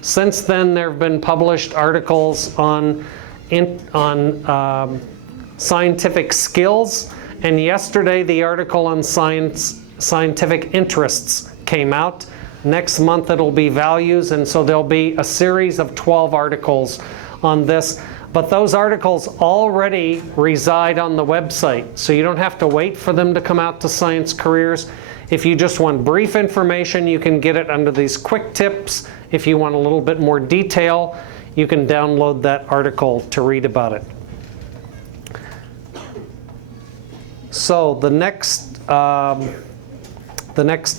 Since then, there have been published articles on scientific skills, and yesterday the article on scientific interests came out. Next month it'll be values, and so there'll be a series of 12 articles on this. But those articles already reside on the website, so you don't have to wait for them to come out to Science Careers. If you just want brief information, you can get it under these quick tips. If you want a little bit more detail, you can download that article to read about it. So the next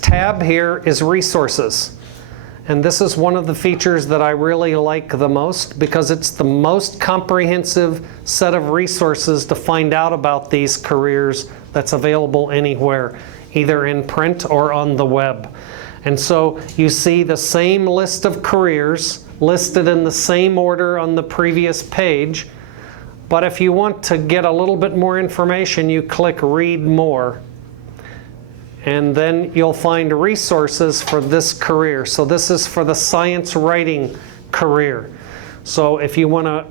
tab here is resources. And this is one of the features that I really like the most because it's the most comprehensive set of resources to find out about these careers that's available anywhere, either in print or on the web. And so you see the same list of careers listed in the same order on the previous page. But if you want to get a little bit more information, you click Read More. And then you'll find resources for this career. So this is for the science writing career. So if you want to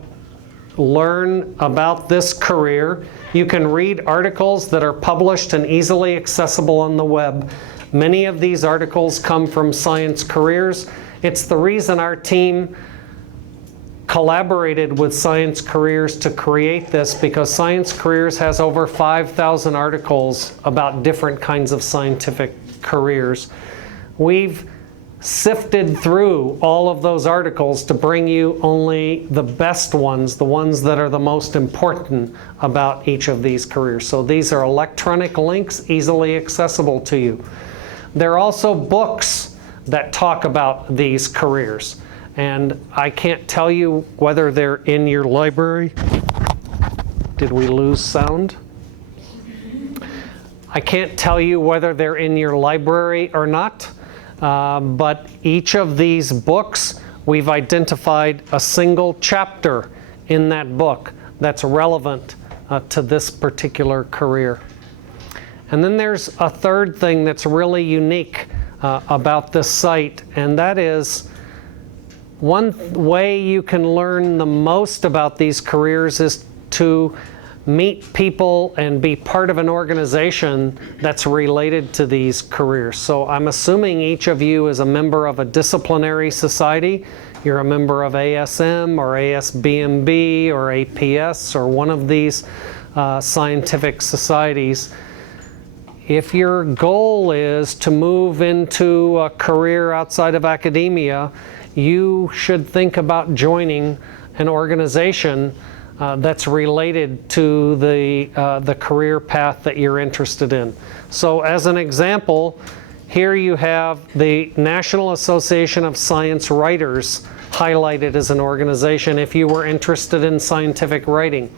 learn about this career, you can read articles that are published and easily accessible on the web. Many of these articles come from Science Careers. It's the reason our team collaborated with Science Careers to create this, because Science Careers has over 5,000 articles about different kinds of scientific careers. We've sifted through all of those articles to bring you only the best ones, the ones that are the most important about each of these careers. So these are electronic links easily accessible to you. There are also books that talk about these careers. And I can't tell you whether they're in your library. Did we lose sound? I can't tell you whether they're in your library or not. But each of these books, we've identified a single chapter in that book that's relevant to this particular career. And then there's a third thing that's really unique about this site, and that is one way you can learn the most about these careers is to meet people and be part of an organization that's related to these careers. So I'm assuming each of you is a member of a disciplinary society. You're a member of ASM or ASBMB or APS or one of these scientific societies. If your goal is to move into a career outside of academia, you should think about joining an organization that's related to the career path that you're interested in. So as an example, here you have the National Association of Science Writers highlighted as an organization if you were interested in scientific writing.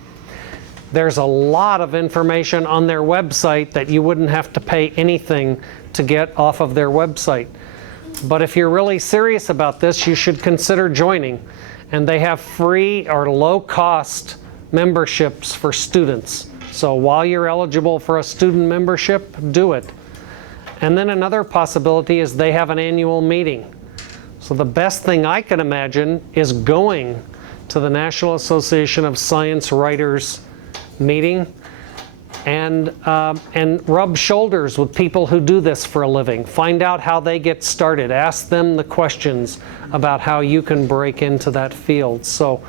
There's a lot of information on their website that you wouldn't have to pay anything to get off of their website. But if you're really serious about this, you should consider joining. And they have free or low-cost memberships for students. So while you're eligible for a student membership, do it. And then another possibility is they have an annual meeting. So the best thing I can imagine is going to the National Association of Science Writers meeting and rub shoulders with people who do this for a living. Find out how they get started. Ask them the questions about how you can break into that field. So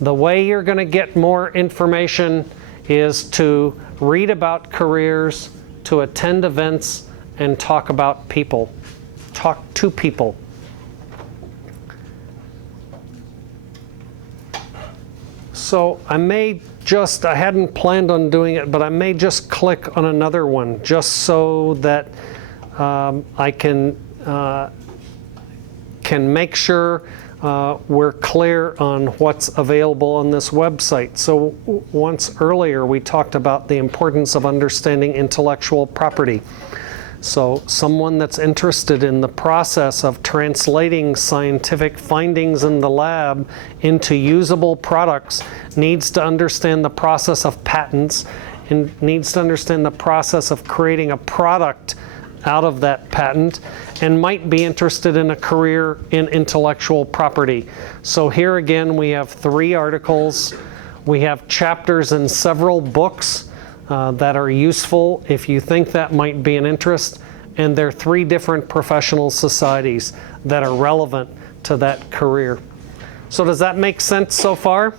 the way you're going to get more information is to read about careers, to attend events, and talk about people. Talk to people. So I hadn't planned on doing it, but I may just click on another one just so that I can make sure we're clear on what's available on this website. So once earlier we talked about the importance of understanding intellectual property. So someone that's interested in the process of translating scientific findings in the lab into usable products needs to understand the process of patents and needs to understand the process of creating a product out of that patent, and might be interested in a career in intellectual property. So here again we have 3 articles. We have chapters in several books that are useful if you think that might be an interest, and there are 3 different professional societies that are relevant to that career. So does that make sense so far?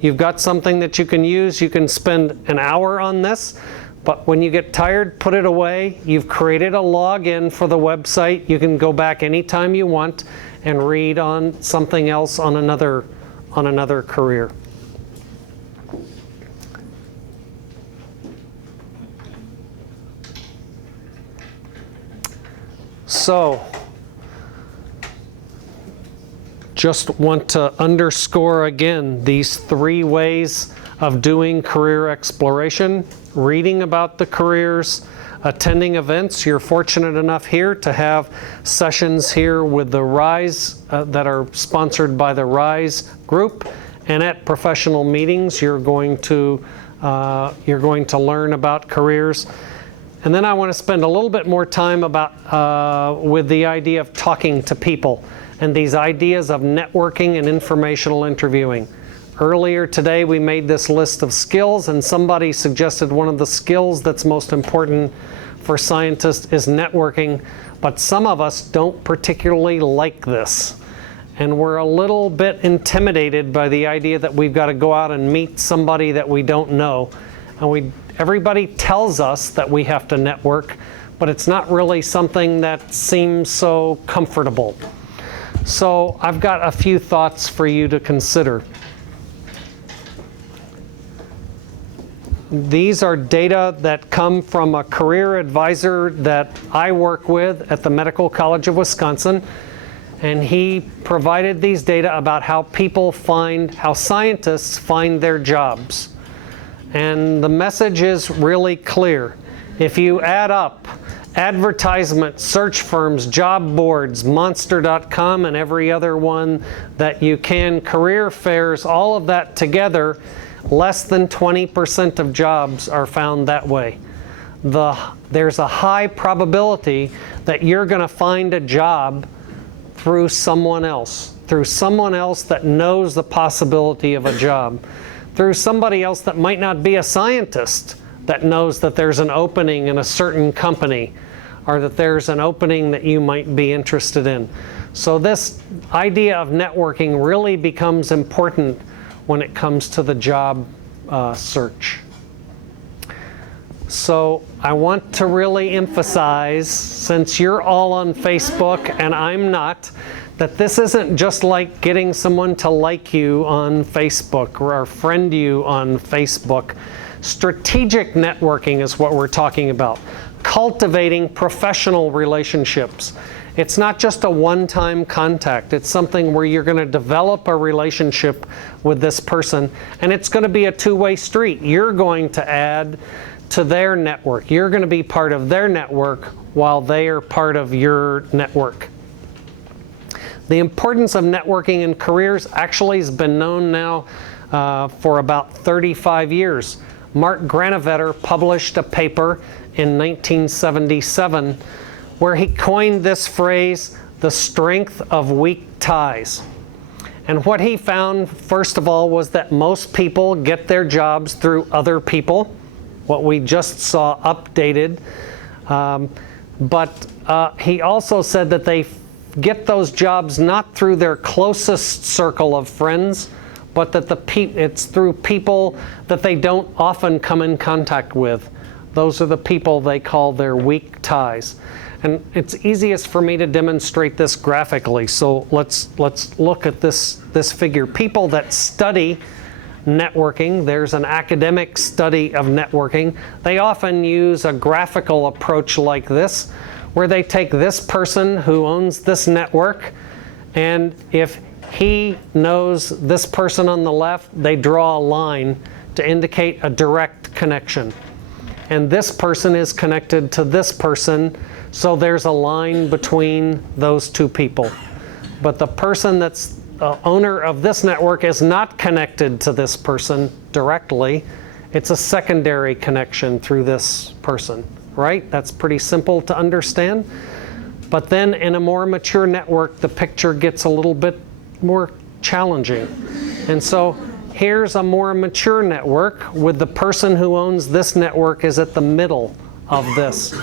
You've got something that you can use. You can spend an hour on this, but when you get tired, put it away. You've created a login for the website. You can go back anytime you want and read on something else on another career. So, just want to underscore again these 3 ways of doing career exploration: reading about the careers, attending events. You're fortunate enough here to have sessions here with the RISE that are sponsored by the RISE group, and at professional meetings you're going to learn about careers. And then I want to spend a little bit more time with the idea of talking to people and these ideas of networking and informational interviewing. Earlier today we made this list of skills, and somebody suggested one of the skills that's most important for scientists is networking, but some of us don't particularly like this. And we're a little bit intimidated by the idea that we've got to go out and meet somebody that we don't know. Everybody tells us that we have to network, but it's not really something that seems so comfortable. So I've got a few thoughts for you to consider. These are data that come from a career advisor that I work with at the Medical College of Wisconsin. And he provided these data about how how scientists find their jobs. And the message is really clear. If you add up advertisement, search firms, job boards, monster.com, and every other one that you can, career fairs, all of that together, less than 20% of jobs are found that way. There's a high probability that you're going to find a job through someone else that knows the possibility of a job, through somebody else that might not be a scientist that knows that there's an opening in a certain company, or that there's an opening that you might be interested in. So this idea of networking really becomes important when it comes to the job search. So I want to really emphasize, since you're all on Facebook and I'm not, that this isn't just like getting someone to like you on Facebook or friend you on Facebook. Strategic networking is what we're talking about. Cultivating professional relationships. It's not just a one-time contact. It's something where you're going to develop a relationship with this person, and it's going to be a two-way street. You're going to add to their network. You're going to be part of their network while they are part of your network. The importance of networking in careers actually has been known now for about 35 years. Mark Granovetter published a paper in 1977 where he coined this phrase, the strength of weak ties. And what he found, first of all, was that most people get their jobs through other people, what we just saw updated. But he also said that they get those jobs not through their closest circle of friends, but that it's through people that they don't often come in contact with. Those are the people they call their weak ties. And it's easiest for me to demonstrate this graphically. So let's look at this figure. People that study networking, there's an academic study of networking. They often use a graphical approach like this, where they take this person who owns this network, and if he knows this person on the left, they draw a line to indicate a direct connection. And this person is connected to this person, so there's a line between those two people. But the person that's the owner of this network is not connected to this person directly. It's a secondary connection through this person, right? That's pretty simple to understand. But then in a more mature network, the picture gets a little bit more challenging. And so here's a more mature network with the person who owns this network is at the middle of this.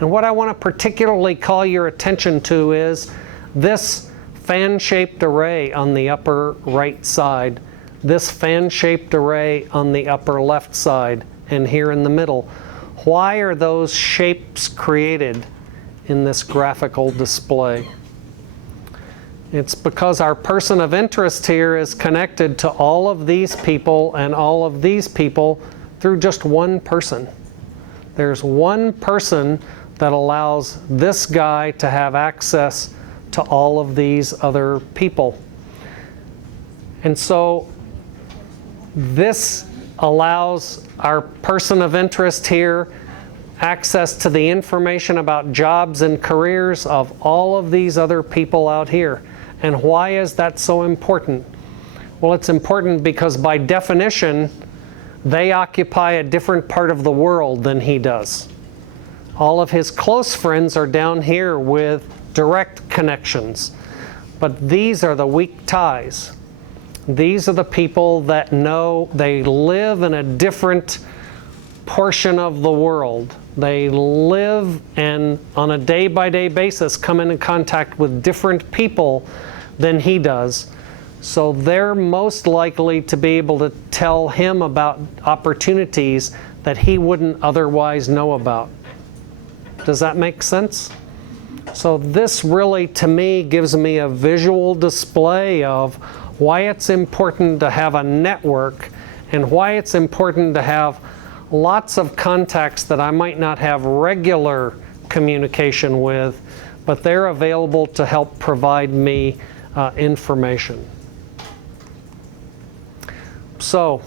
And what I want to particularly call your attention to is this fan-shaped array on the upper right side, this fan-shaped array on the upper left side, and here in the middle. Why are those shapes created in this graphical display? It's because our person of interest here is connected to all of these people and all of these people through just one person. There's one person that allows this guy to have access to all of these other people. And so this allows our person of interest here access to the information about jobs and careers of all of these other people out here. And why is that so important? Well, it's important because by definition, they occupy a different part of the world than he does. All of his close friends are down here with direct connections. But these are the weak ties. These are the people that know they live in a different portion of the world. They live and on a day-by-day basis come into contact with different people than he does. So they're most likely to be able to tell him about opportunities that he wouldn't otherwise know about. Does that make sense? So this really, to me, gives me a visual display of why it's important to have a network and why it's important to have lots of contacts that I might not have regular communication with, but they're available to help provide me information. So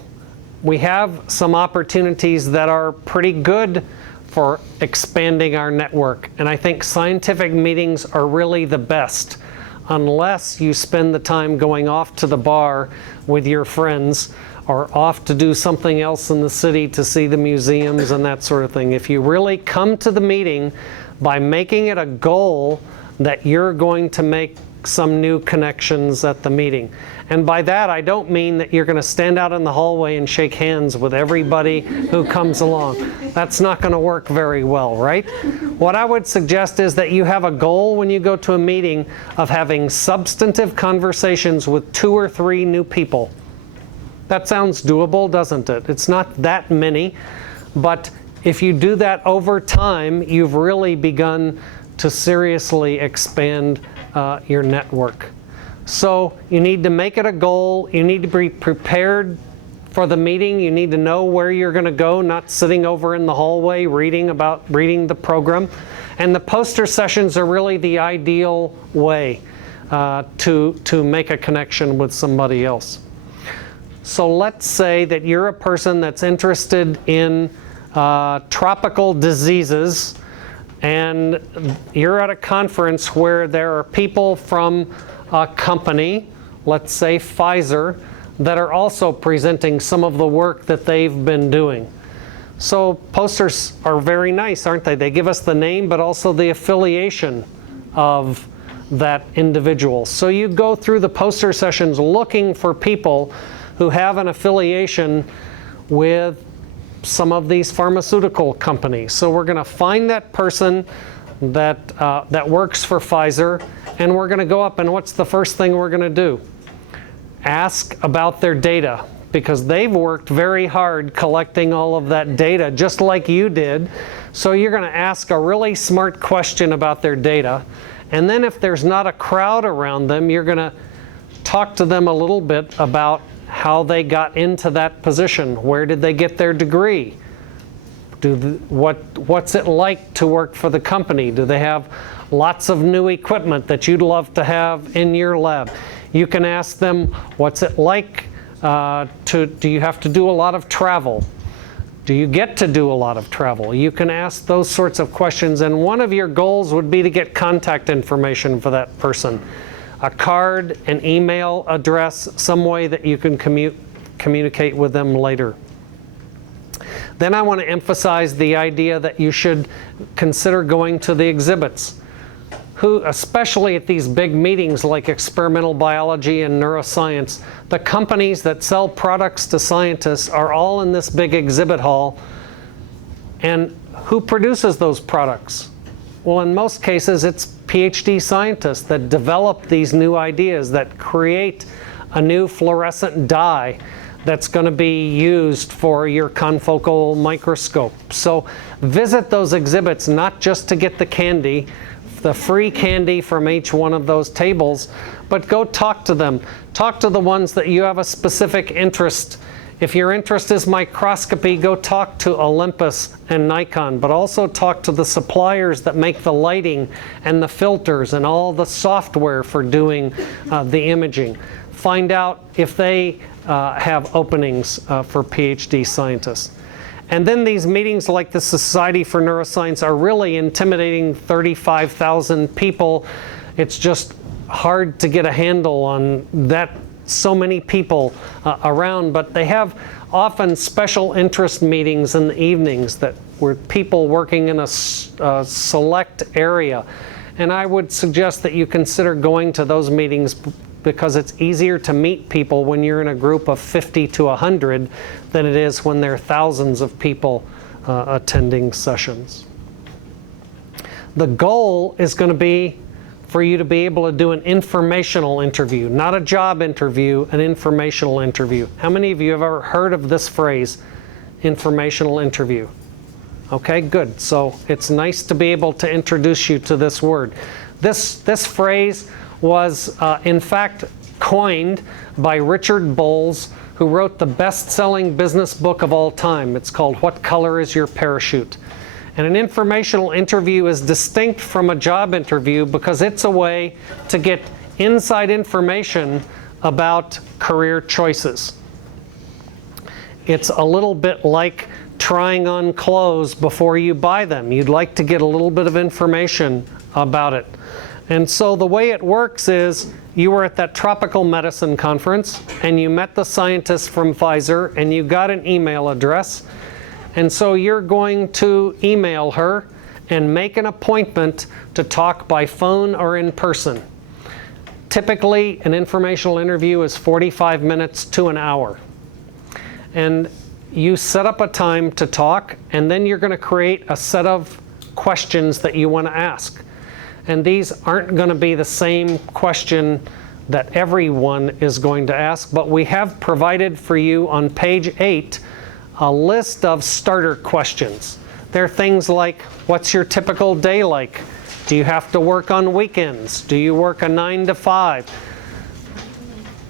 we have some opportunities that are pretty good for expanding our network. And I think scientific meetings are really the best, unless you spend the time going off to the bar with your friends or off to do something else in the city to see the museums and that sort of thing. If you really come to the meeting by making it a goal that you're going to make some new connections at the meeting. And by that, I don't mean that you're going to stand out in the hallway and shake hands with everybody who comes along. That's not going to work very well, right? What I would suggest is that you have a goal when you go to a meeting of having substantive conversations with 2 or 3 new people. That sounds doable, doesn't it? It's not that many, but if you do that over time, you've really begun to seriously expand your network. So you need to make it a goal. You need to be prepared for the meeting. You need to know where you're going to go, not sitting over in the hallway reading the program. And the poster sessions are really the ideal way to make a connection with somebody else. So let's say that you're a person that's interested in tropical diseases, and you're at a conference where there are people from a company, let's say Pfizer, that are also presenting some of the work that they've been doing. So posters are very nice, aren't they? They give us the name, but also the affiliation of that individual. So you go through the poster sessions looking for people who have an affiliation with some of these pharmaceutical companies. So we're going to find that person that works for Pfizer, and we're going to go up, and what's the first thing we're going to do? Ask about their data, because they've worked very hard collecting all of that data, just like you did. So you're going to ask a really smart question about their data, and then if there's not a crowd around them, you're going to talk to them a little bit about how they got into that position. Where did they get their degree? What's it like to work for the company? Do they have lots of new equipment that you'd love to have in your lab? You can ask them, what's it like do you have to do a lot of travel? Do you get to do a lot of travel? You can ask those sorts of questions, and one of your goals would be to get contact information for that person. A card, an email address, some way that you can communicate with them later. Then I want to emphasize the idea that you should consider going to the exhibits. Especially at these big meetings like experimental biology and neuroscience, the companies that sell products to scientists are all in this big exhibit hall. And who produces those products? Well, in most cases, it's Ph.D. scientists that develop these new ideas, that create a new fluorescent dye that's going to be used for your confocal microscope. So visit those exhibits not just to get the candy, the free candy from each one of those tables, but go talk to them. Talk to the ones that you have a specific interest. If your interest is microscopy, go talk to Olympus and Nikon, but also talk to the suppliers that make the lighting and the filters and all the software for doing the imaging. Find out if they have openings for PhD scientists. And then these meetings like the Society for Neuroscience are really intimidating. 35,000 people. It's just hard to get a handle on that, so many people around, but they have often special interest meetings in the evenings that were people working in a select area. And I would suggest that you consider going to those meetings, because it's easier to meet people when you're in a group of 50 to 100 than it is when there are thousands of people attending sessions. The goal is going to be for you to be able to do an informational interview, not a job interview, an informational interview. How many of you have ever heard of this phrase? informational interview. Okay, good. So it's nice to be able to introduce you to this word. This phrase was in fact coined by Richard Bowles, who wrote the best-selling business book of all time. It's called What Color is Your Parachute? And an informational interview is distinct from a job interview because it's a way to get inside information about career choices. It's a little bit like trying on clothes before you buy them. You'd like to get a little bit of information about it. And so the way it works is you were at that tropical medicine conference and you met the scientist from Pfizer and you got an email address. And so you're going to email her and make an appointment to talk by phone or in person. Typically, an informational interview is 45 minutes to an hour. And you set up a time to talk, and then you're going to create a set of questions that you want to ask. And these aren't going to be the same question that everyone is going to ask, but we have provided for you on page 8 a list of starter questions. They're things like, what's your typical day like? Do you have to work on weekends? Do you work a 9 to 5?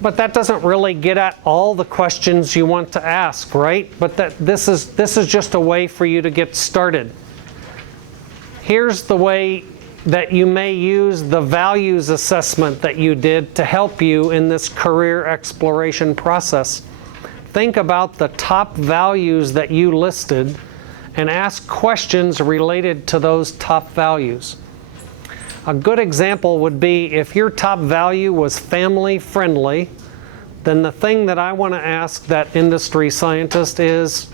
But that doesn't really get at all the questions you want to ask, right? But this is just a way for you to get started. Here's the way that you may use the values assessment that you did to help you in this career exploration process. Think about the top values that you listed and ask questions related to those top values. A good example would be if your top value was family friendly, then the thing that I want to ask that industry scientist is,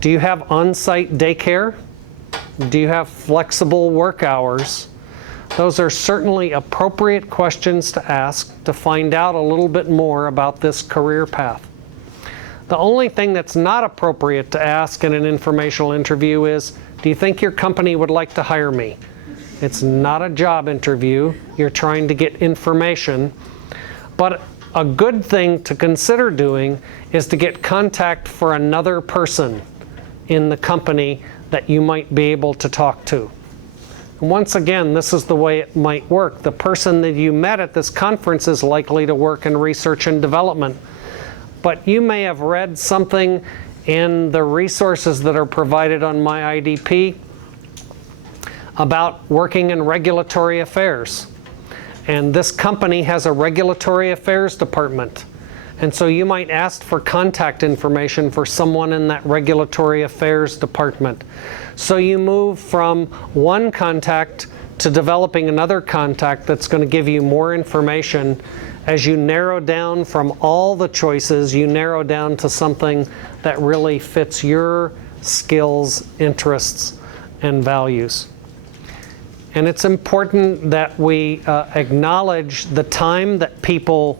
do you have on-site daycare? Do you have flexible work hours? Those are certainly appropriate questions to ask to find out a little bit more about this career path. The only thing that's not appropriate to ask in an informational interview is, do you think your company would like to hire me? It's not a job interview. You're trying to get information. But a good thing to consider doing is to get contact for another person in the company that you might be able to talk to. And once again, this is the way it might work. The person that you met at this conference is likely to work in research and development. But you may have read something in the resources that are provided on my IDP about working in regulatory affairs. And this company has a regulatory affairs department. And so you might ask for contact information for someone in that regulatory affairs department. So you move from one contact to developing another contact that's going to give you more information. As you narrow down from all the choices, you narrow down to something that really fits your skills, interests, and values. And it's important that we acknowledge the time that people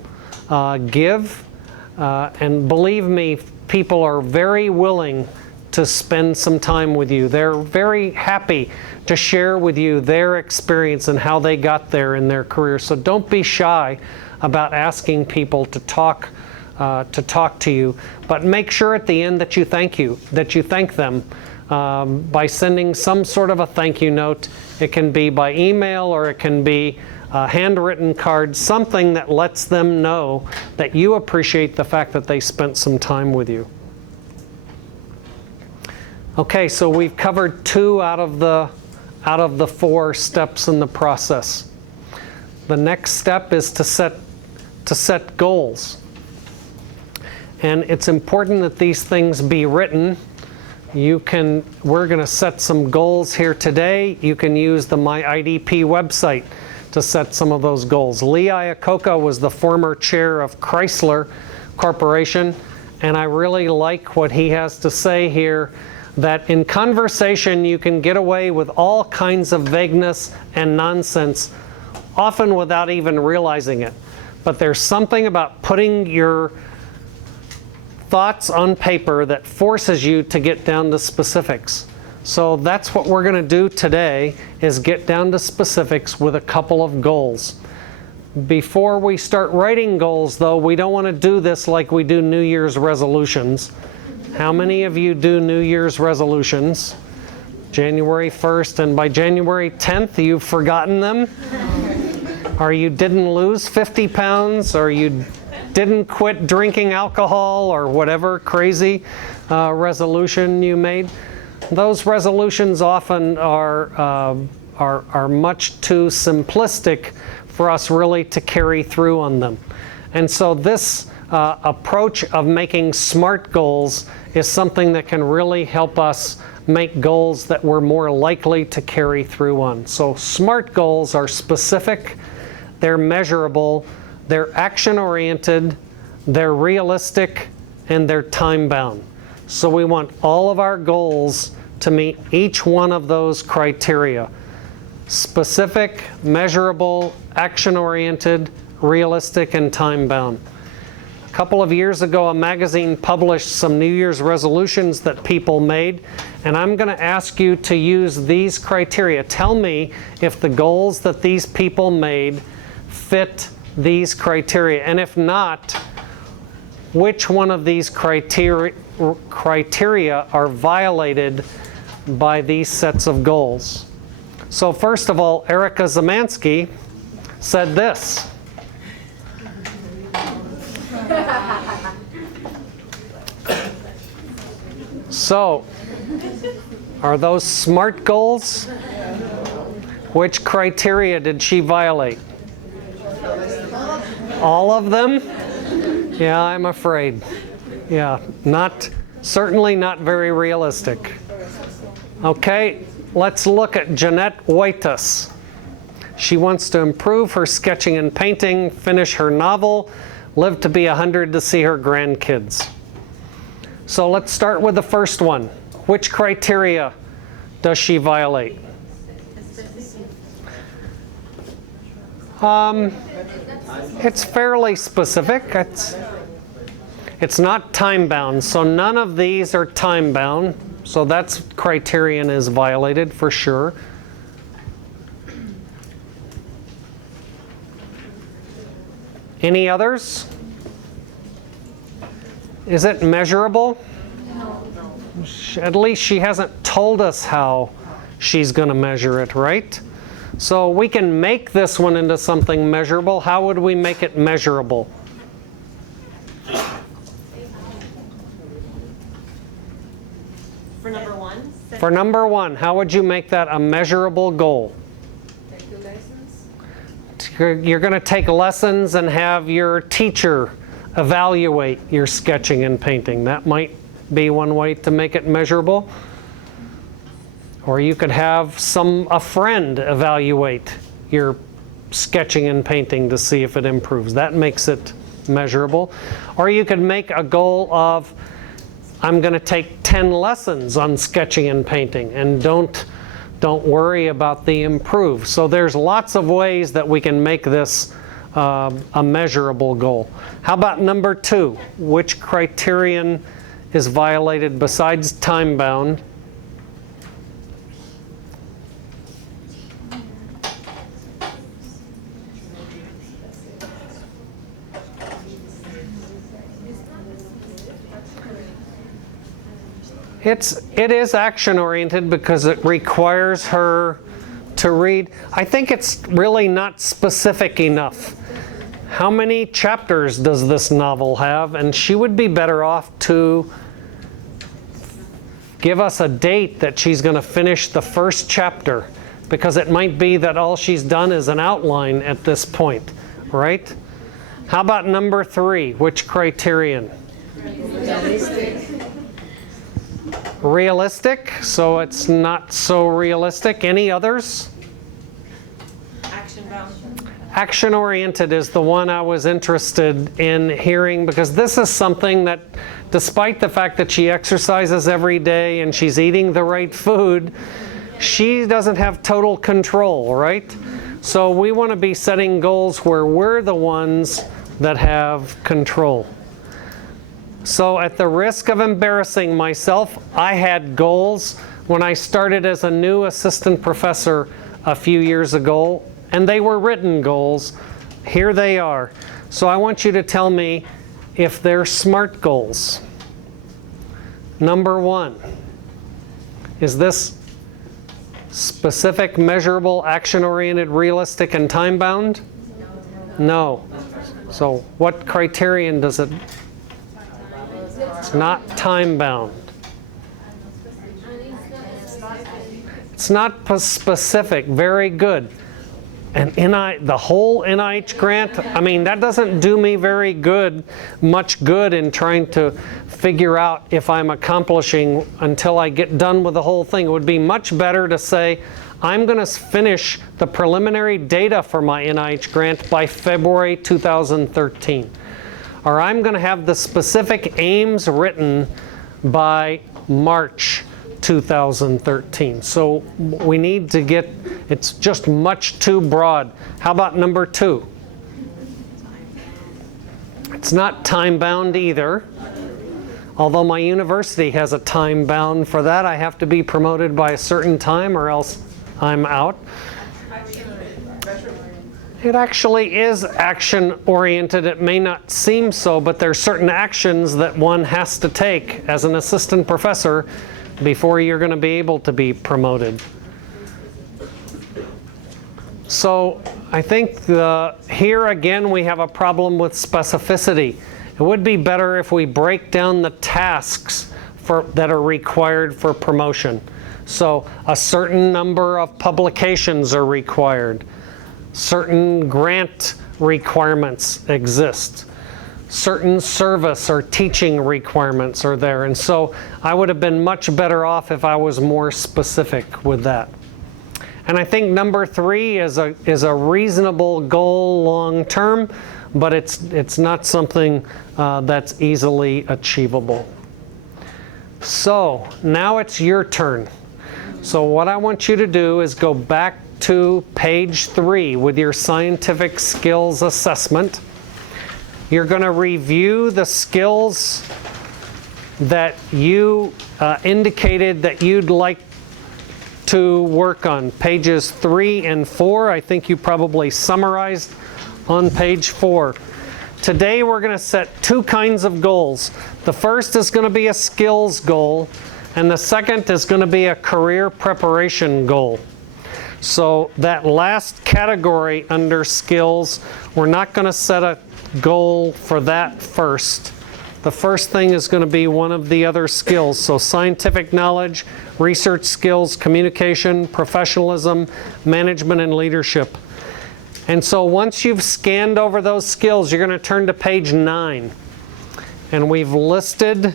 give. And believe me, people are very willing to spend some time with you. They're very happy to share with you their experience and how they got there in their career. So don't be shy about asking people to talk to you. But make sure at the end that you thank them by sending some sort of a thank you note. It can be by email or it can be a handwritten card, something that lets them know that you appreciate the fact that they spent some time with you. Okay, so we've covered 2 out of the 4 steps in the process. The next step is to set goals. And it's important that these things be written. We're going to set some goals here today. You can use the My IDP website to set some of those goals. Lee Iacocca was the former chair of Chrysler Corporation, and I really like what he has to say here, that in conversation you can get away with all kinds of vagueness and nonsense, often without even realizing it. But there's something about putting your thoughts on paper that forces you to get down to specifics. So that's what we're going to do today, is get down to specifics with a couple of goals. Before we start writing goals, though, we don't want to do this like we do New Year's resolutions. How many of you do New Year's resolutions? January 1st, and by January 10th, you've forgotten them? Or you didn't lose 50 pounds, or you didn't quit drinking alcohol, or whatever crazy resolution you made? Those resolutions often are much too simplistic for us really to carry through on them. And so this approach of making SMART goals is something that can really help us make goals that we're more likely to carry through on. So SMART goals are specific, they're measurable, they're action-oriented, they're realistic, and they're time-bound. So we want all of our goals to meet each one of those criteria: specific, measurable, action-oriented, realistic, and time-bound. A couple of years ago, a magazine published some New Year's resolutions that people made, and I'm going to ask you to use these criteria. Tell me if the goals that these people made fit these criteria, and if not, which one of these criteria are violated by these sets of goals. So first of all, Erica Zamansky said this. So, are those SMART goals? Which criteria did she violate? All of them? Yeah, I'm afraid. Yeah, certainly not very realistic. Okay, let's look at Jeanette Waitas. She wants to improve her sketching and painting, finish her novel, live to be 100 to see her grandkids. So let's start with the first one. Which criteria does she violate? It's fairly specific. It's not time-bound, so none of these are time-bound. So that's criterion is violated for sure. Any others? Is it measurable? No. At least she hasn't told us how she's going to measure it, right? So we can make this one into something measurable. How would we make it measurable? For number one? For number one, how would you make that a measurable goal? Take the lessons. You're going to take lessons and have your teacher evaluate your sketching and painting. That might be one way to make it measurable. Or you could have a friend evaluate your sketching and painting to see if it improves. That makes it measurable. Or you could make a goal of, I'm going to take 10 lessons on sketching and painting, and don't worry about the improve. So there's lots of ways that we can make this a measurable goal. How about number two? Which criterion is violated besides time-bound? It is action-oriented because it requires her to read. I think it's really not specific enough. How many chapters does this novel have? And she would be better off to give us a date that she's going to finish the first chapter, because it might be that all she's done is an outline at this point, right? How about number three? Which criterion? Realistic, so it's not so realistic. Any others? Action-bound. Action-oriented is the one I was interested in hearing, because this is something that, despite the fact that she exercises every day and she's eating the right food, she doesn't have total control, right? So we want to be setting goals where we're the ones that have control. So at the risk of embarrassing myself, I had goals when I started as a new assistant professor a few years ago, and they were written goals. Here they are. So I want you to tell me if they're SMART goals. number 1. Is this specific, measurable, action-oriented, realistic, and time-bound? No. So what criterion does it? It's not time-bound. It's not specific. Very good. And the whole NIH grant, I mean, that doesn't do me much good in trying to figure out if I'm accomplishing until I get done with the whole thing. It would be much better to say, I'm going to finish the preliminary data for my NIH grant by February 2013. Or I'm going to have the specific aims written by March 2013. So we need to get, it's just much too broad. How about number 2? It's not time-bound either. Although my university has a time bound for that, I have to be promoted by a certain time or else I'm out. It actually is action-oriented. It may not seem so, but there are certain actions that one has to take as an assistant professor before you're going to be able to be promoted. So I think here again we have a problem with specificity. It would be better if we break down the tasks that are required for promotion. So a certain number of publications are required. Certain grant requirements exist. Certain service or teaching requirements are there. And so I would have been much better off if I was more specific with that. And I think number 3 is a reasonable goal long term, but it's not something that's easily achievable. So now it's your turn. So what I want you to do is go back to page 3 with your scientific skills assessment. You're going to review the skills that you indicated that you'd like to work on. Pages 3 and 4, I think you probably summarized on page 4. Today we're going to set 2 kinds of goals. The first is going to be a skills goal, and the second is going to be a career preparation goal. So that last category under skills, we're not going to set a goal for that first. The first thing is going to be one of the other skills. So scientific knowledge, research skills, communication, professionalism, management, and leadership. And so once you've scanned over those skills, you're going to turn to page 9. And we've listed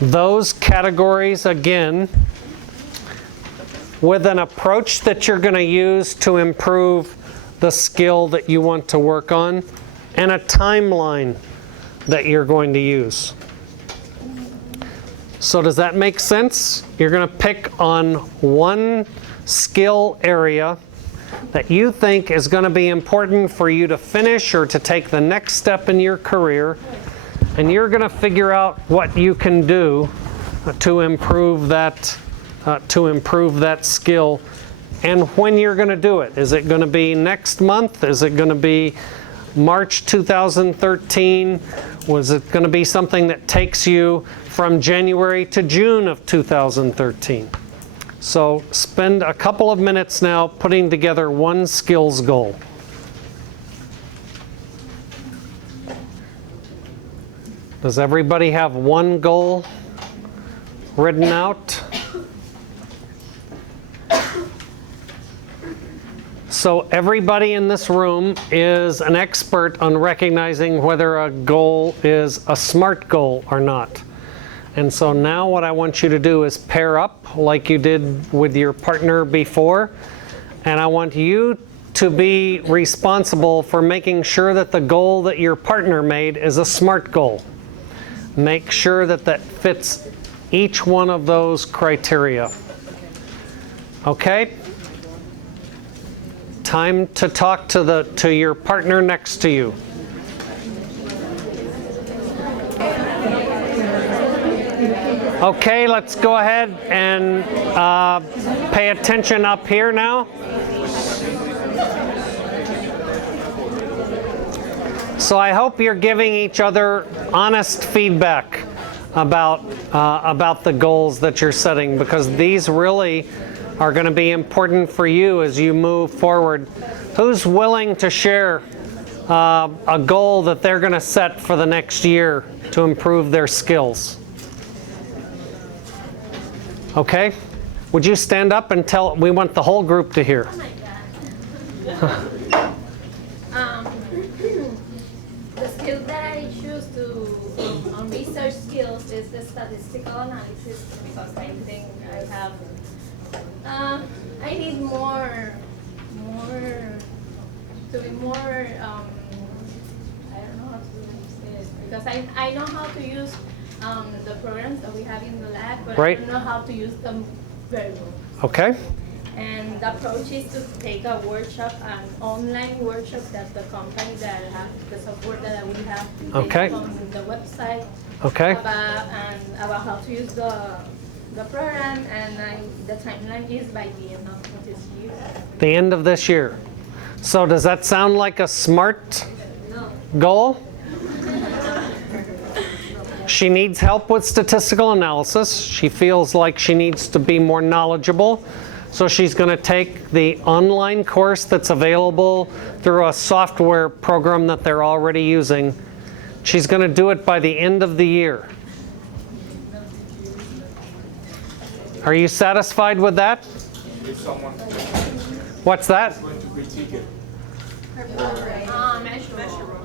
those categories again with an approach that you're going to use to improve the skill that you want to work on and a timeline that you're going to use. So does that make sense? You're going to pick on one skill area that you think is going to be important for you to finish or to take the next step in your career, and you're going to figure out what you can do to improve that skill and when you're going to do it. Is it going to be next month? Is it going to be March 2013? Was it going to be something that takes you from January to June of 2013? So spend a couple of minutes now putting together one skills goal. Does everybody have one goal written out? So everybody in this room is an expert on recognizing whether a goal is a SMART goal or not. And so now what I want you to do is pair up like you did with your partner before. And I want you to be responsible for making sure that the goal that your partner made is a SMART goal. Make sure that that fits each one of those criteria. Okay? Time to talk to your partner next to you. Okay, let's go ahead and pay attention up here now. So I hope you're giving each other honest feedback. about the goals that you're setting, because these really are going to be important for you as you move forward. Who's willing to share a goal that they're going to set for the next year to improve their skills? Okay. Would you stand up and tell? We want the whole group to hear. The skill that I choose to on research skills is the statistical analysis, because I think I have I need more to be more I don't know how to say it, because I know how to use the programs that we have in the lab, but Right. I don't know how to use them very well. Okay. And the approach is to take a workshop, an online workshop that the company that have the software that we have, they Okay. have on the website, Okay. about how to use the program, and the timeline is by the end of this year. The end of this year. So does that sound like a smart goal? She needs help with statistical analysis. She feels like she needs to be more knowledgeable. So she's going to take the online course that's available through a software program that they're already using. She's going to do it by the end of the year. Are you satisfied with that? If someone What's that? is going to critique it, Measurable.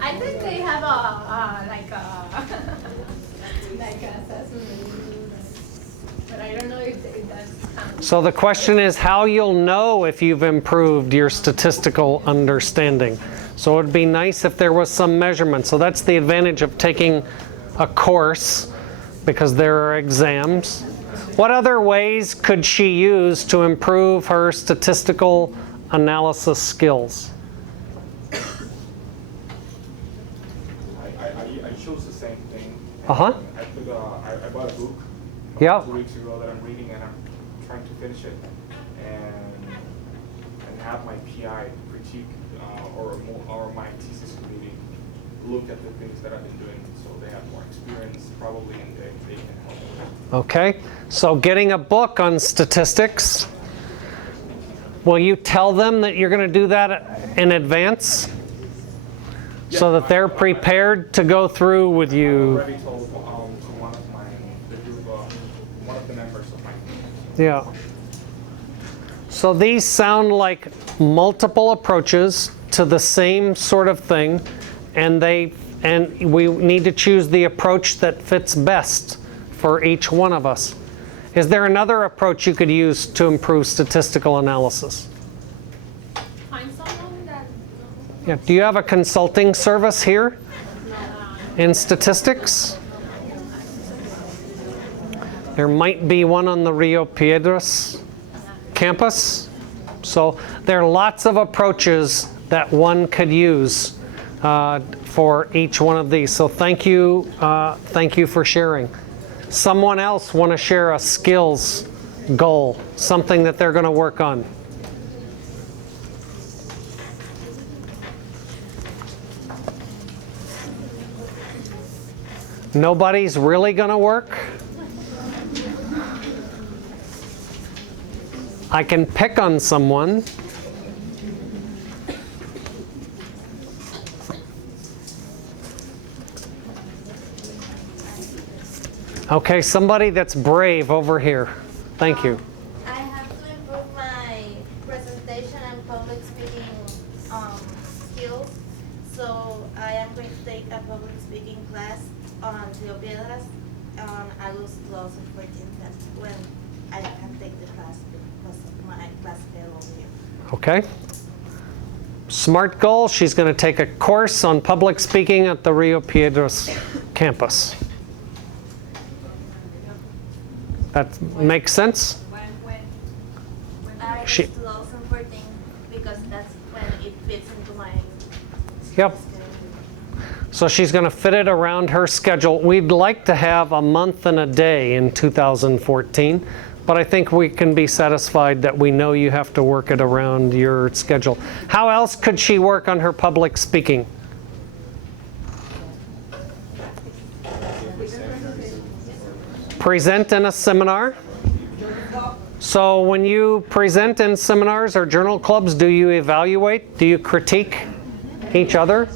I think they have like assessment, but I don't know if that's. So the question is how you'll know if you've improved your statistical understanding. So it would be nice if there was some measurement. So that's the advantage of taking a course, because there are exams. What other ways could she use to improve her statistical analysis skills? I chose the same thing. Uh-huh. I bought a book Yep. 2 weeks ago that I'm reading, and I'm trying to finish it, and have my PI critique or my thesis committee look at the things that I've been doing, so they have more experience probably, and they can help me. Okay, so getting a book on statistics. Will you tell them that you're going to do that in advance? So that they're prepared to go through with I you? already told one of the members of my team. Yeah. So these sound like multiple approaches to the same sort of thing, and we need to choose the approach that fits best for each one of us. Is there another approach you could use to improve statistical analysis? Find someone that. Yeah. Do you have a consulting service here in statistics? There might be one on the Rio Piedras campus. So there are lots of approaches that one could use for each one of these. So thank you for sharing. Someone else want to share a skills goal, something that they're going to work on? Nobody's really going to work? I can pick on someone. Okay, somebody that's brave over here. Thank you. I have to improve my presentation and public speaking skills. So I am going to take a public speaking class on Rio Piedras on August 2014. That's when I can take the class because of my class schedule here. Okay. SMART goal, she's going to take a course on public speaking at the Rio Piedras campus. That makes sense? August 2014 because that's when it fits into my Yep. So she's going to fit it around her schedule. We'd like to have a month and a day in 2014, but I think we can be satisfied that we know you have to work it around your schedule. How else could she work on her public speaking? present in a seminar. So when you present in seminars or journal clubs, do you evaluate? Do you critique each other?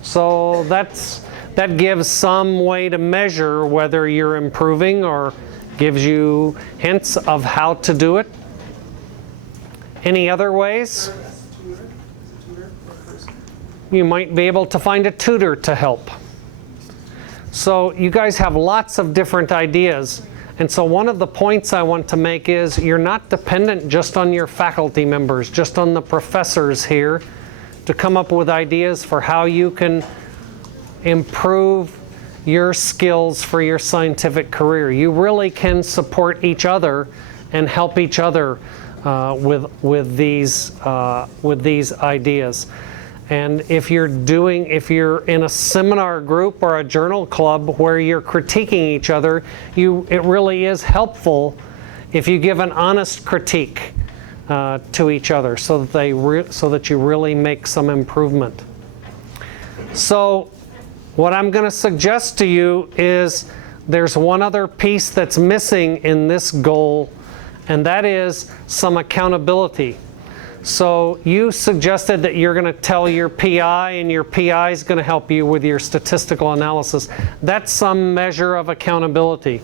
So that gives some way to measure whether you're improving or gives you hints of how to do it. Any other ways? You might be able to find a tutor to help. So you guys have lots of different ideas. And so one of the points I want to make is you're not dependent just on your faculty members, just on the professors here to come up with ideas for how you can improve your skills for your scientific career. You really can support each other and help each other with these ideas. And if you're in a seminar group or a journal club where you're critiquing each other, it really is helpful if you give an honest critique to each other so that you really make some improvement. So what I'm going to suggest to you is there's one other piece that's missing in this goal, and that is some accountability. So you suggested that you're going to tell your PI, and your PI is going to help you with your statistical analysis. That's some measure of accountability.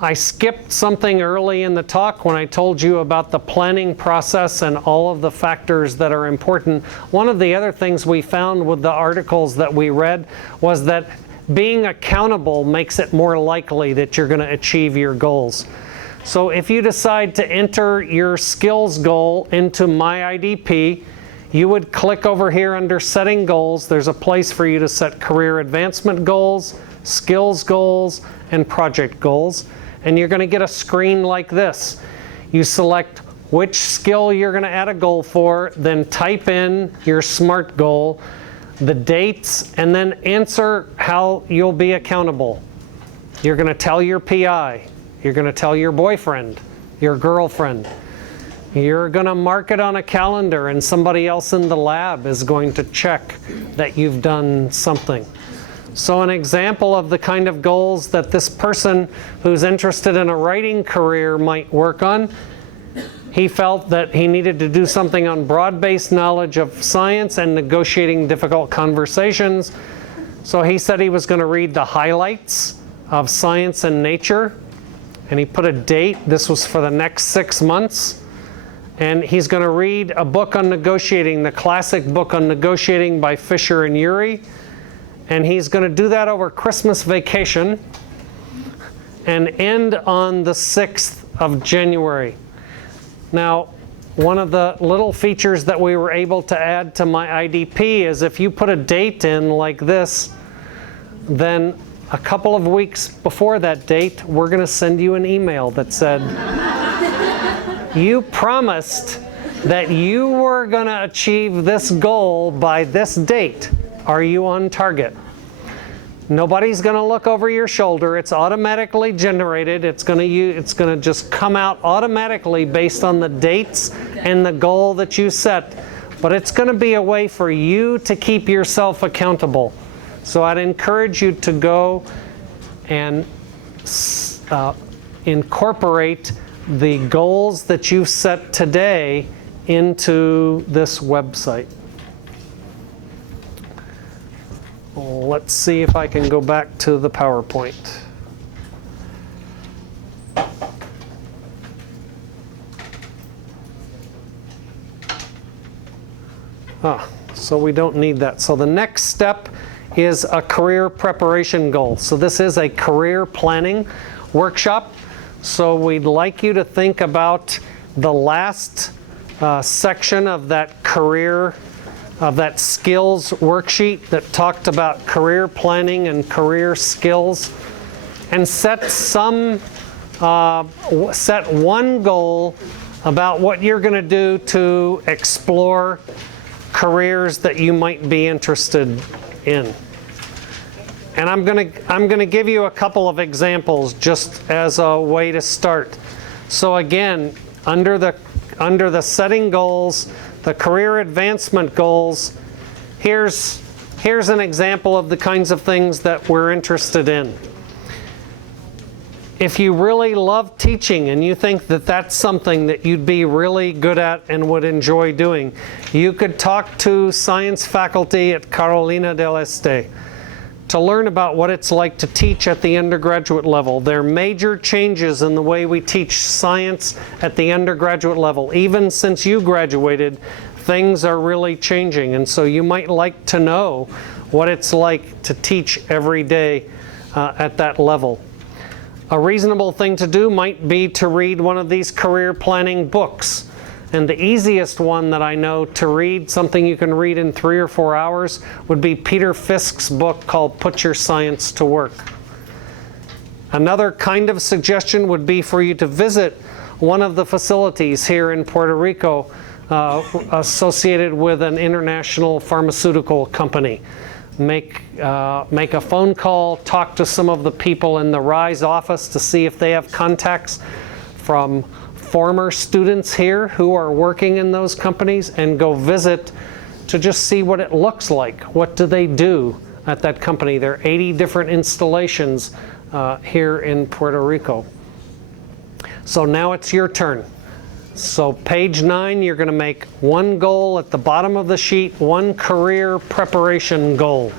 I skipped something early in the talk when I told you about the planning process and all of the factors that are important. One of the other things we found with the articles that we read was that being accountable makes it more likely that you're going to achieve your goals. So if you decide to enter your skills goal into My IDP, you would click over here under setting goals. There's a place for you to set career advancement goals, skills goals, and project goals. And you're going to get a screen like this. You select which skill you're going to add a goal for, then type in your SMART goal, the dates, and then answer how you'll be accountable. You're going to tell your PI. You're going to tell your boyfriend, your girlfriend. You're going to mark it on a calendar, and somebody else in the lab is going to check that you've done something. So an example of the kind of goals that this person who's interested in a writing career might work on, he felt that he needed to do something on broad-based knowledge of science and negotiating difficult conversations. So he said he was going to read the highlights of Science and Nature. And he put a date. This was for the next 6 months. And he's going to read a book on negotiating, the classic book on negotiating by Fisher and Urey. And he's going to do that over Christmas vacation and end on the 6th of January. Now, one of the little features that we were able to add to My IDP is if you put a date in like this, then a couple of weeks before that date, we're going to send you an email that said, you promised that you were going to achieve this goal by this date. Are you on target? Nobody's going to look over your shoulder. It's automatically generated. It's going to just come out automatically based on the dates and the goal that you set. But it's going to be a way for you to keep yourself accountable. So I'd encourage you to go and incorporate the goals that you've set today into this website. Let's see if I can go back to the PowerPoint. So we don't need that. So the next step is a career preparation goal. So this is a career planning workshop. So we'd like you to think about the last section of that skills worksheet that talked about career planning and career skills, and set one goal about what you're going to do to explore careers that you might be interested in. And I'm going to give you a couple of examples just as a way to start. So again, under the setting goals, the career advancement goals, here's an example of the kinds of things that we're interested in. if you really love teaching and you think that that's something that you'd be really good at and would enjoy doing, you could talk to science faculty at Carolina del Este to learn about what it's like to teach at the undergraduate level. There are major changes in the way we teach science at the undergraduate level. Even since you graduated, things are really changing, and so you might like to know what it's like to teach every day at that level. A reasonable thing to do might be to read one of these career planning books. And the easiest one that I know to read, something you can read in 3 or 4 hours, would be Peter Fisk's book called Put Your Science to Work. Another kind of suggestion would be for you to visit one of the facilities here in Puerto Rico associated with an international pharmaceutical company. Make a phone call, talk to some of the people in the RISE office to see if they have contacts from former students here who are working in those companies, and go visit to just see what it looks like. What do they do at that company? There are 80 different installations here in Puerto Rico. So now it's your turn. So page 9, you're going to make one goal at the bottom of the sheet, one career preparation goal.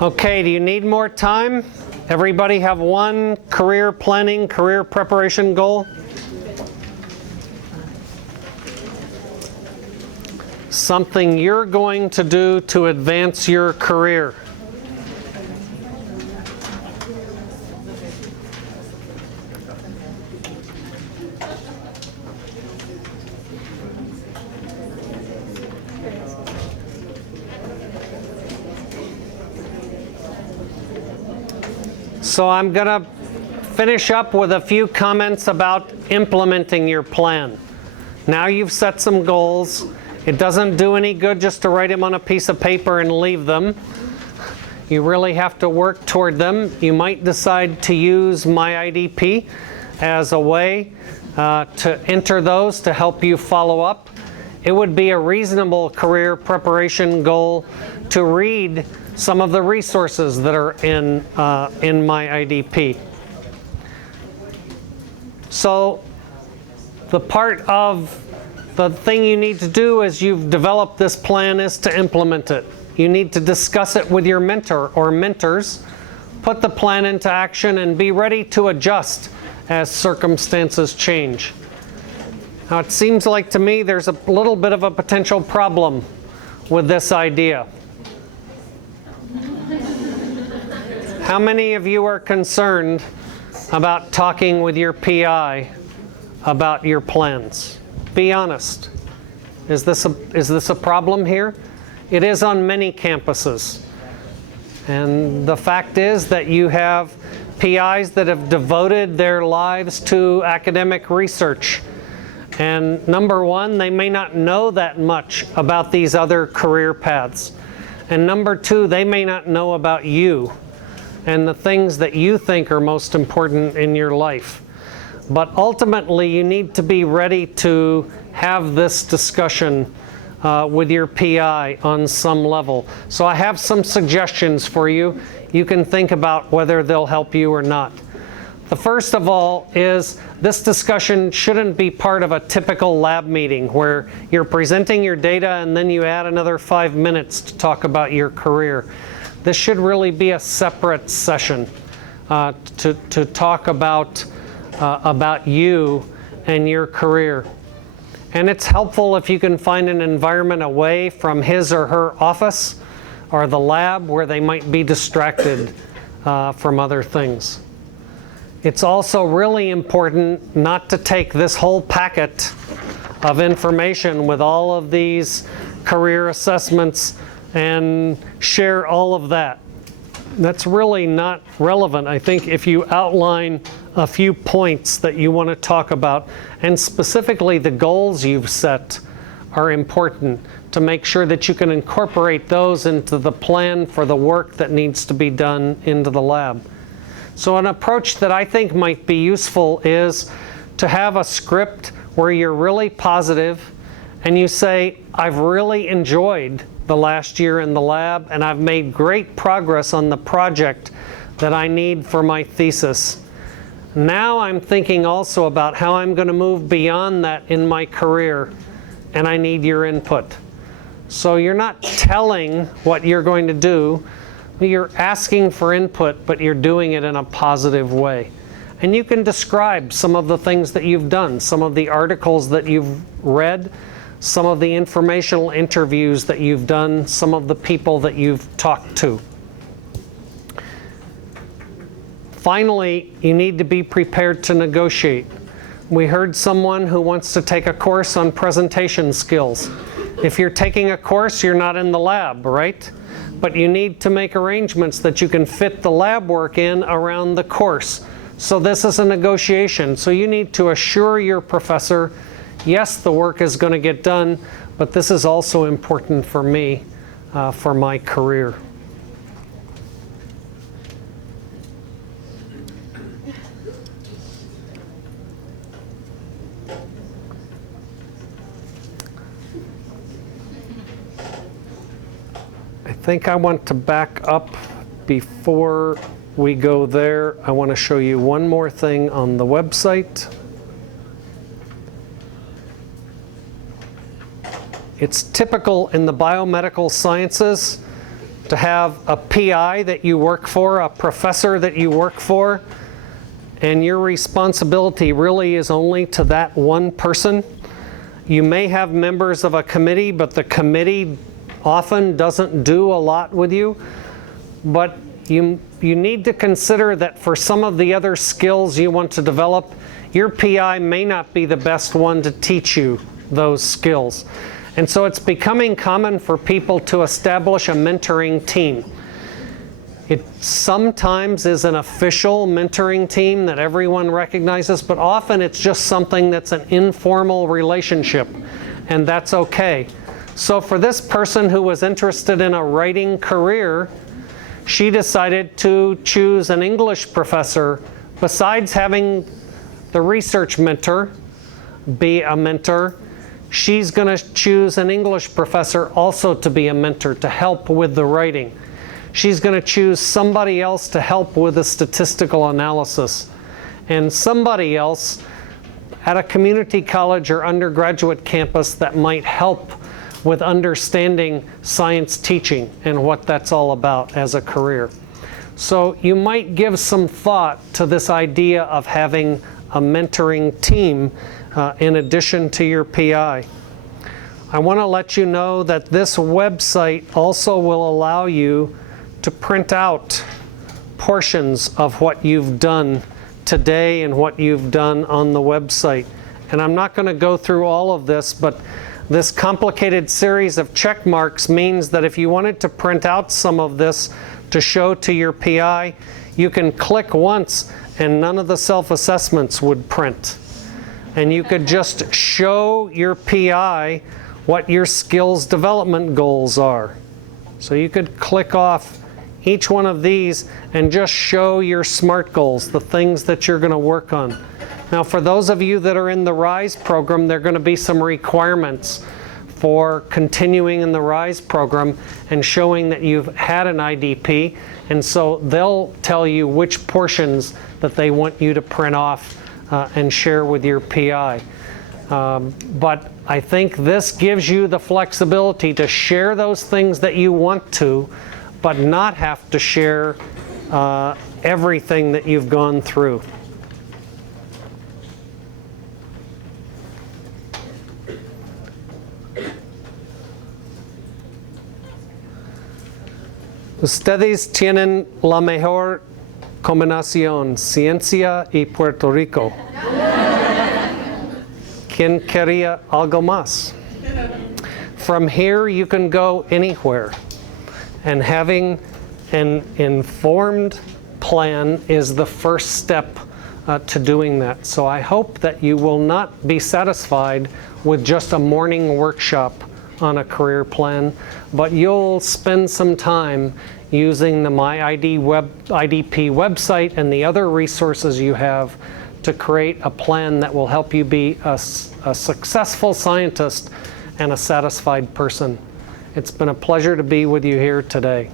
Okay, do you need more time? Everybody have one career planning, career preparation goal? Something you're going to do to advance your career. So I'm going to finish up with a few comments about implementing your plan. Now you've set some goals. It doesn't do any good just to write them on a piece of paper and leave them. You really have to work toward them. You might decide to use MyIDP as a way to enter those to help you follow up. It would be a reasonable career preparation goal to read some of the resources that are in MyIDP. So the part of the thing you need to do as you've developed this plan is to implement it. You need to discuss it with your mentor or mentors, put the plan into action, and be ready to adjust as circumstances change. Now it seems like to me there's a little bit of a potential problem with this idea. How many of you are concerned about talking with your PI about your plans? Be honest. Is this a problem here? It is on many campuses. And the fact is that you have PIs that have devoted their lives to academic research. And number one, they may not know that much about these other career paths. And number two, they may not know about you and the things that you think are most important in your life. But ultimately, you need to be ready to have this discussion with your PI on some level. So I have some suggestions for you. You can think about whether they'll help you or not. The first of all is this discussion shouldn't be part of a typical lab meeting where you're presenting your data and then you add another 5 minutes to talk about your career. This should really be a separate session to talk about you and your career. And it's helpful if you can find an environment away from his or her office or the lab where they might be distracted from other things. It's also really important not to take this whole packet of information with all of these career assessments and share all of that. That's really not relevant. I think if you outline a few points that you want to talk about, and specifically the goals you've set are important to make sure that you can incorporate those into the plan for the work that needs to be done into the lab. So an approach that I think might be useful is to have a script where you're really positive and you say, I've really enjoyed the last year in the lab and I've made great progress on the project that I need for my thesis. Now I'm thinking also about how I'm going to move beyond that in my career, and I need your input. So you're not telling what you're going to do, you're asking for input, but you're doing it in a positive way. And you can describe some of the things that you've done, some of the articles that you've read, some of the informational interviews that you've done, some of the people that you've talked to. Finally, you need to be prepared to negotiate. We heard someone who wants to take a course on presentation skills. If you're taking a course, you're not in the lab, right? But you need to make arrangements that you can fit the lab work in around the course. So this is a negotiation. So you need to assure your professor, yes, the work is going to get done, but this is also important for me, for my career. I think I want to back up before we go there. I want to show you one more thing on the website. It's typical in the biomedical sciences to have a PI that you work for, a professor that you work for, and your responsibility really is only to that one person. You may have members of a committee, but the committee often doesn't do a lot with you. But you need to consider that for some of the other skills you want to develop, your PI may not be the best one to teach you those skills. And so it's becoming common for people to establish a mentoring team. It sometimes is an official mentoring team that everyone recognizes, but often it's just something that's an informal relationship, and that's okay. So for this person who was interested in a writing career, she decided to choose an English professor. Besides having the research mentor be a mentor, she's going to choose an English professor also to be a mentor to help with the writing. She's going to choose somebody else to help with the statistical analysis, and somebody else at a community college or undergraduate campus that might help with understanding science teaching and what that's all about as a career. So you might give some thought to this idea of having a mentoring team in addition to your PI. I want to let you know that this website also will allow you to print out portions of what you've done today and what you've done on the website. And I'm not going to go through all of this, but this complicated series of check marks means that if you wanted to print out some of this to show to your PI, you can click once and none of the self-assessments would print. And you could just show your PI what your skills development goals are. So you could click off each one of these and just show your SMART goals, the things that you're going to work on. Now for those of you that are in the RISE program, there are going to be some requirements for continuing in the RISE program and showing that you've had an IDP, and so they'll tell you which portions that they want you to print off and share with your PI. But I think this gives you the flexibility to share those things that you want to, but not have to share everything that you've gone through. Ustedes tienen la mejor combinación, ciencia y Puerto Rico. ¿Quién quería algo más? From here, you can go anywhere. And having an informed plan is the first step to doing that. So I hope that you will not be satisfied with just a morning workshop on a career plan, but you'll spend some time using the IDP website and the other resources you have to create a plan that will help you be a successful scientist and a satisfied person. It's been a pleasure to be with you here today.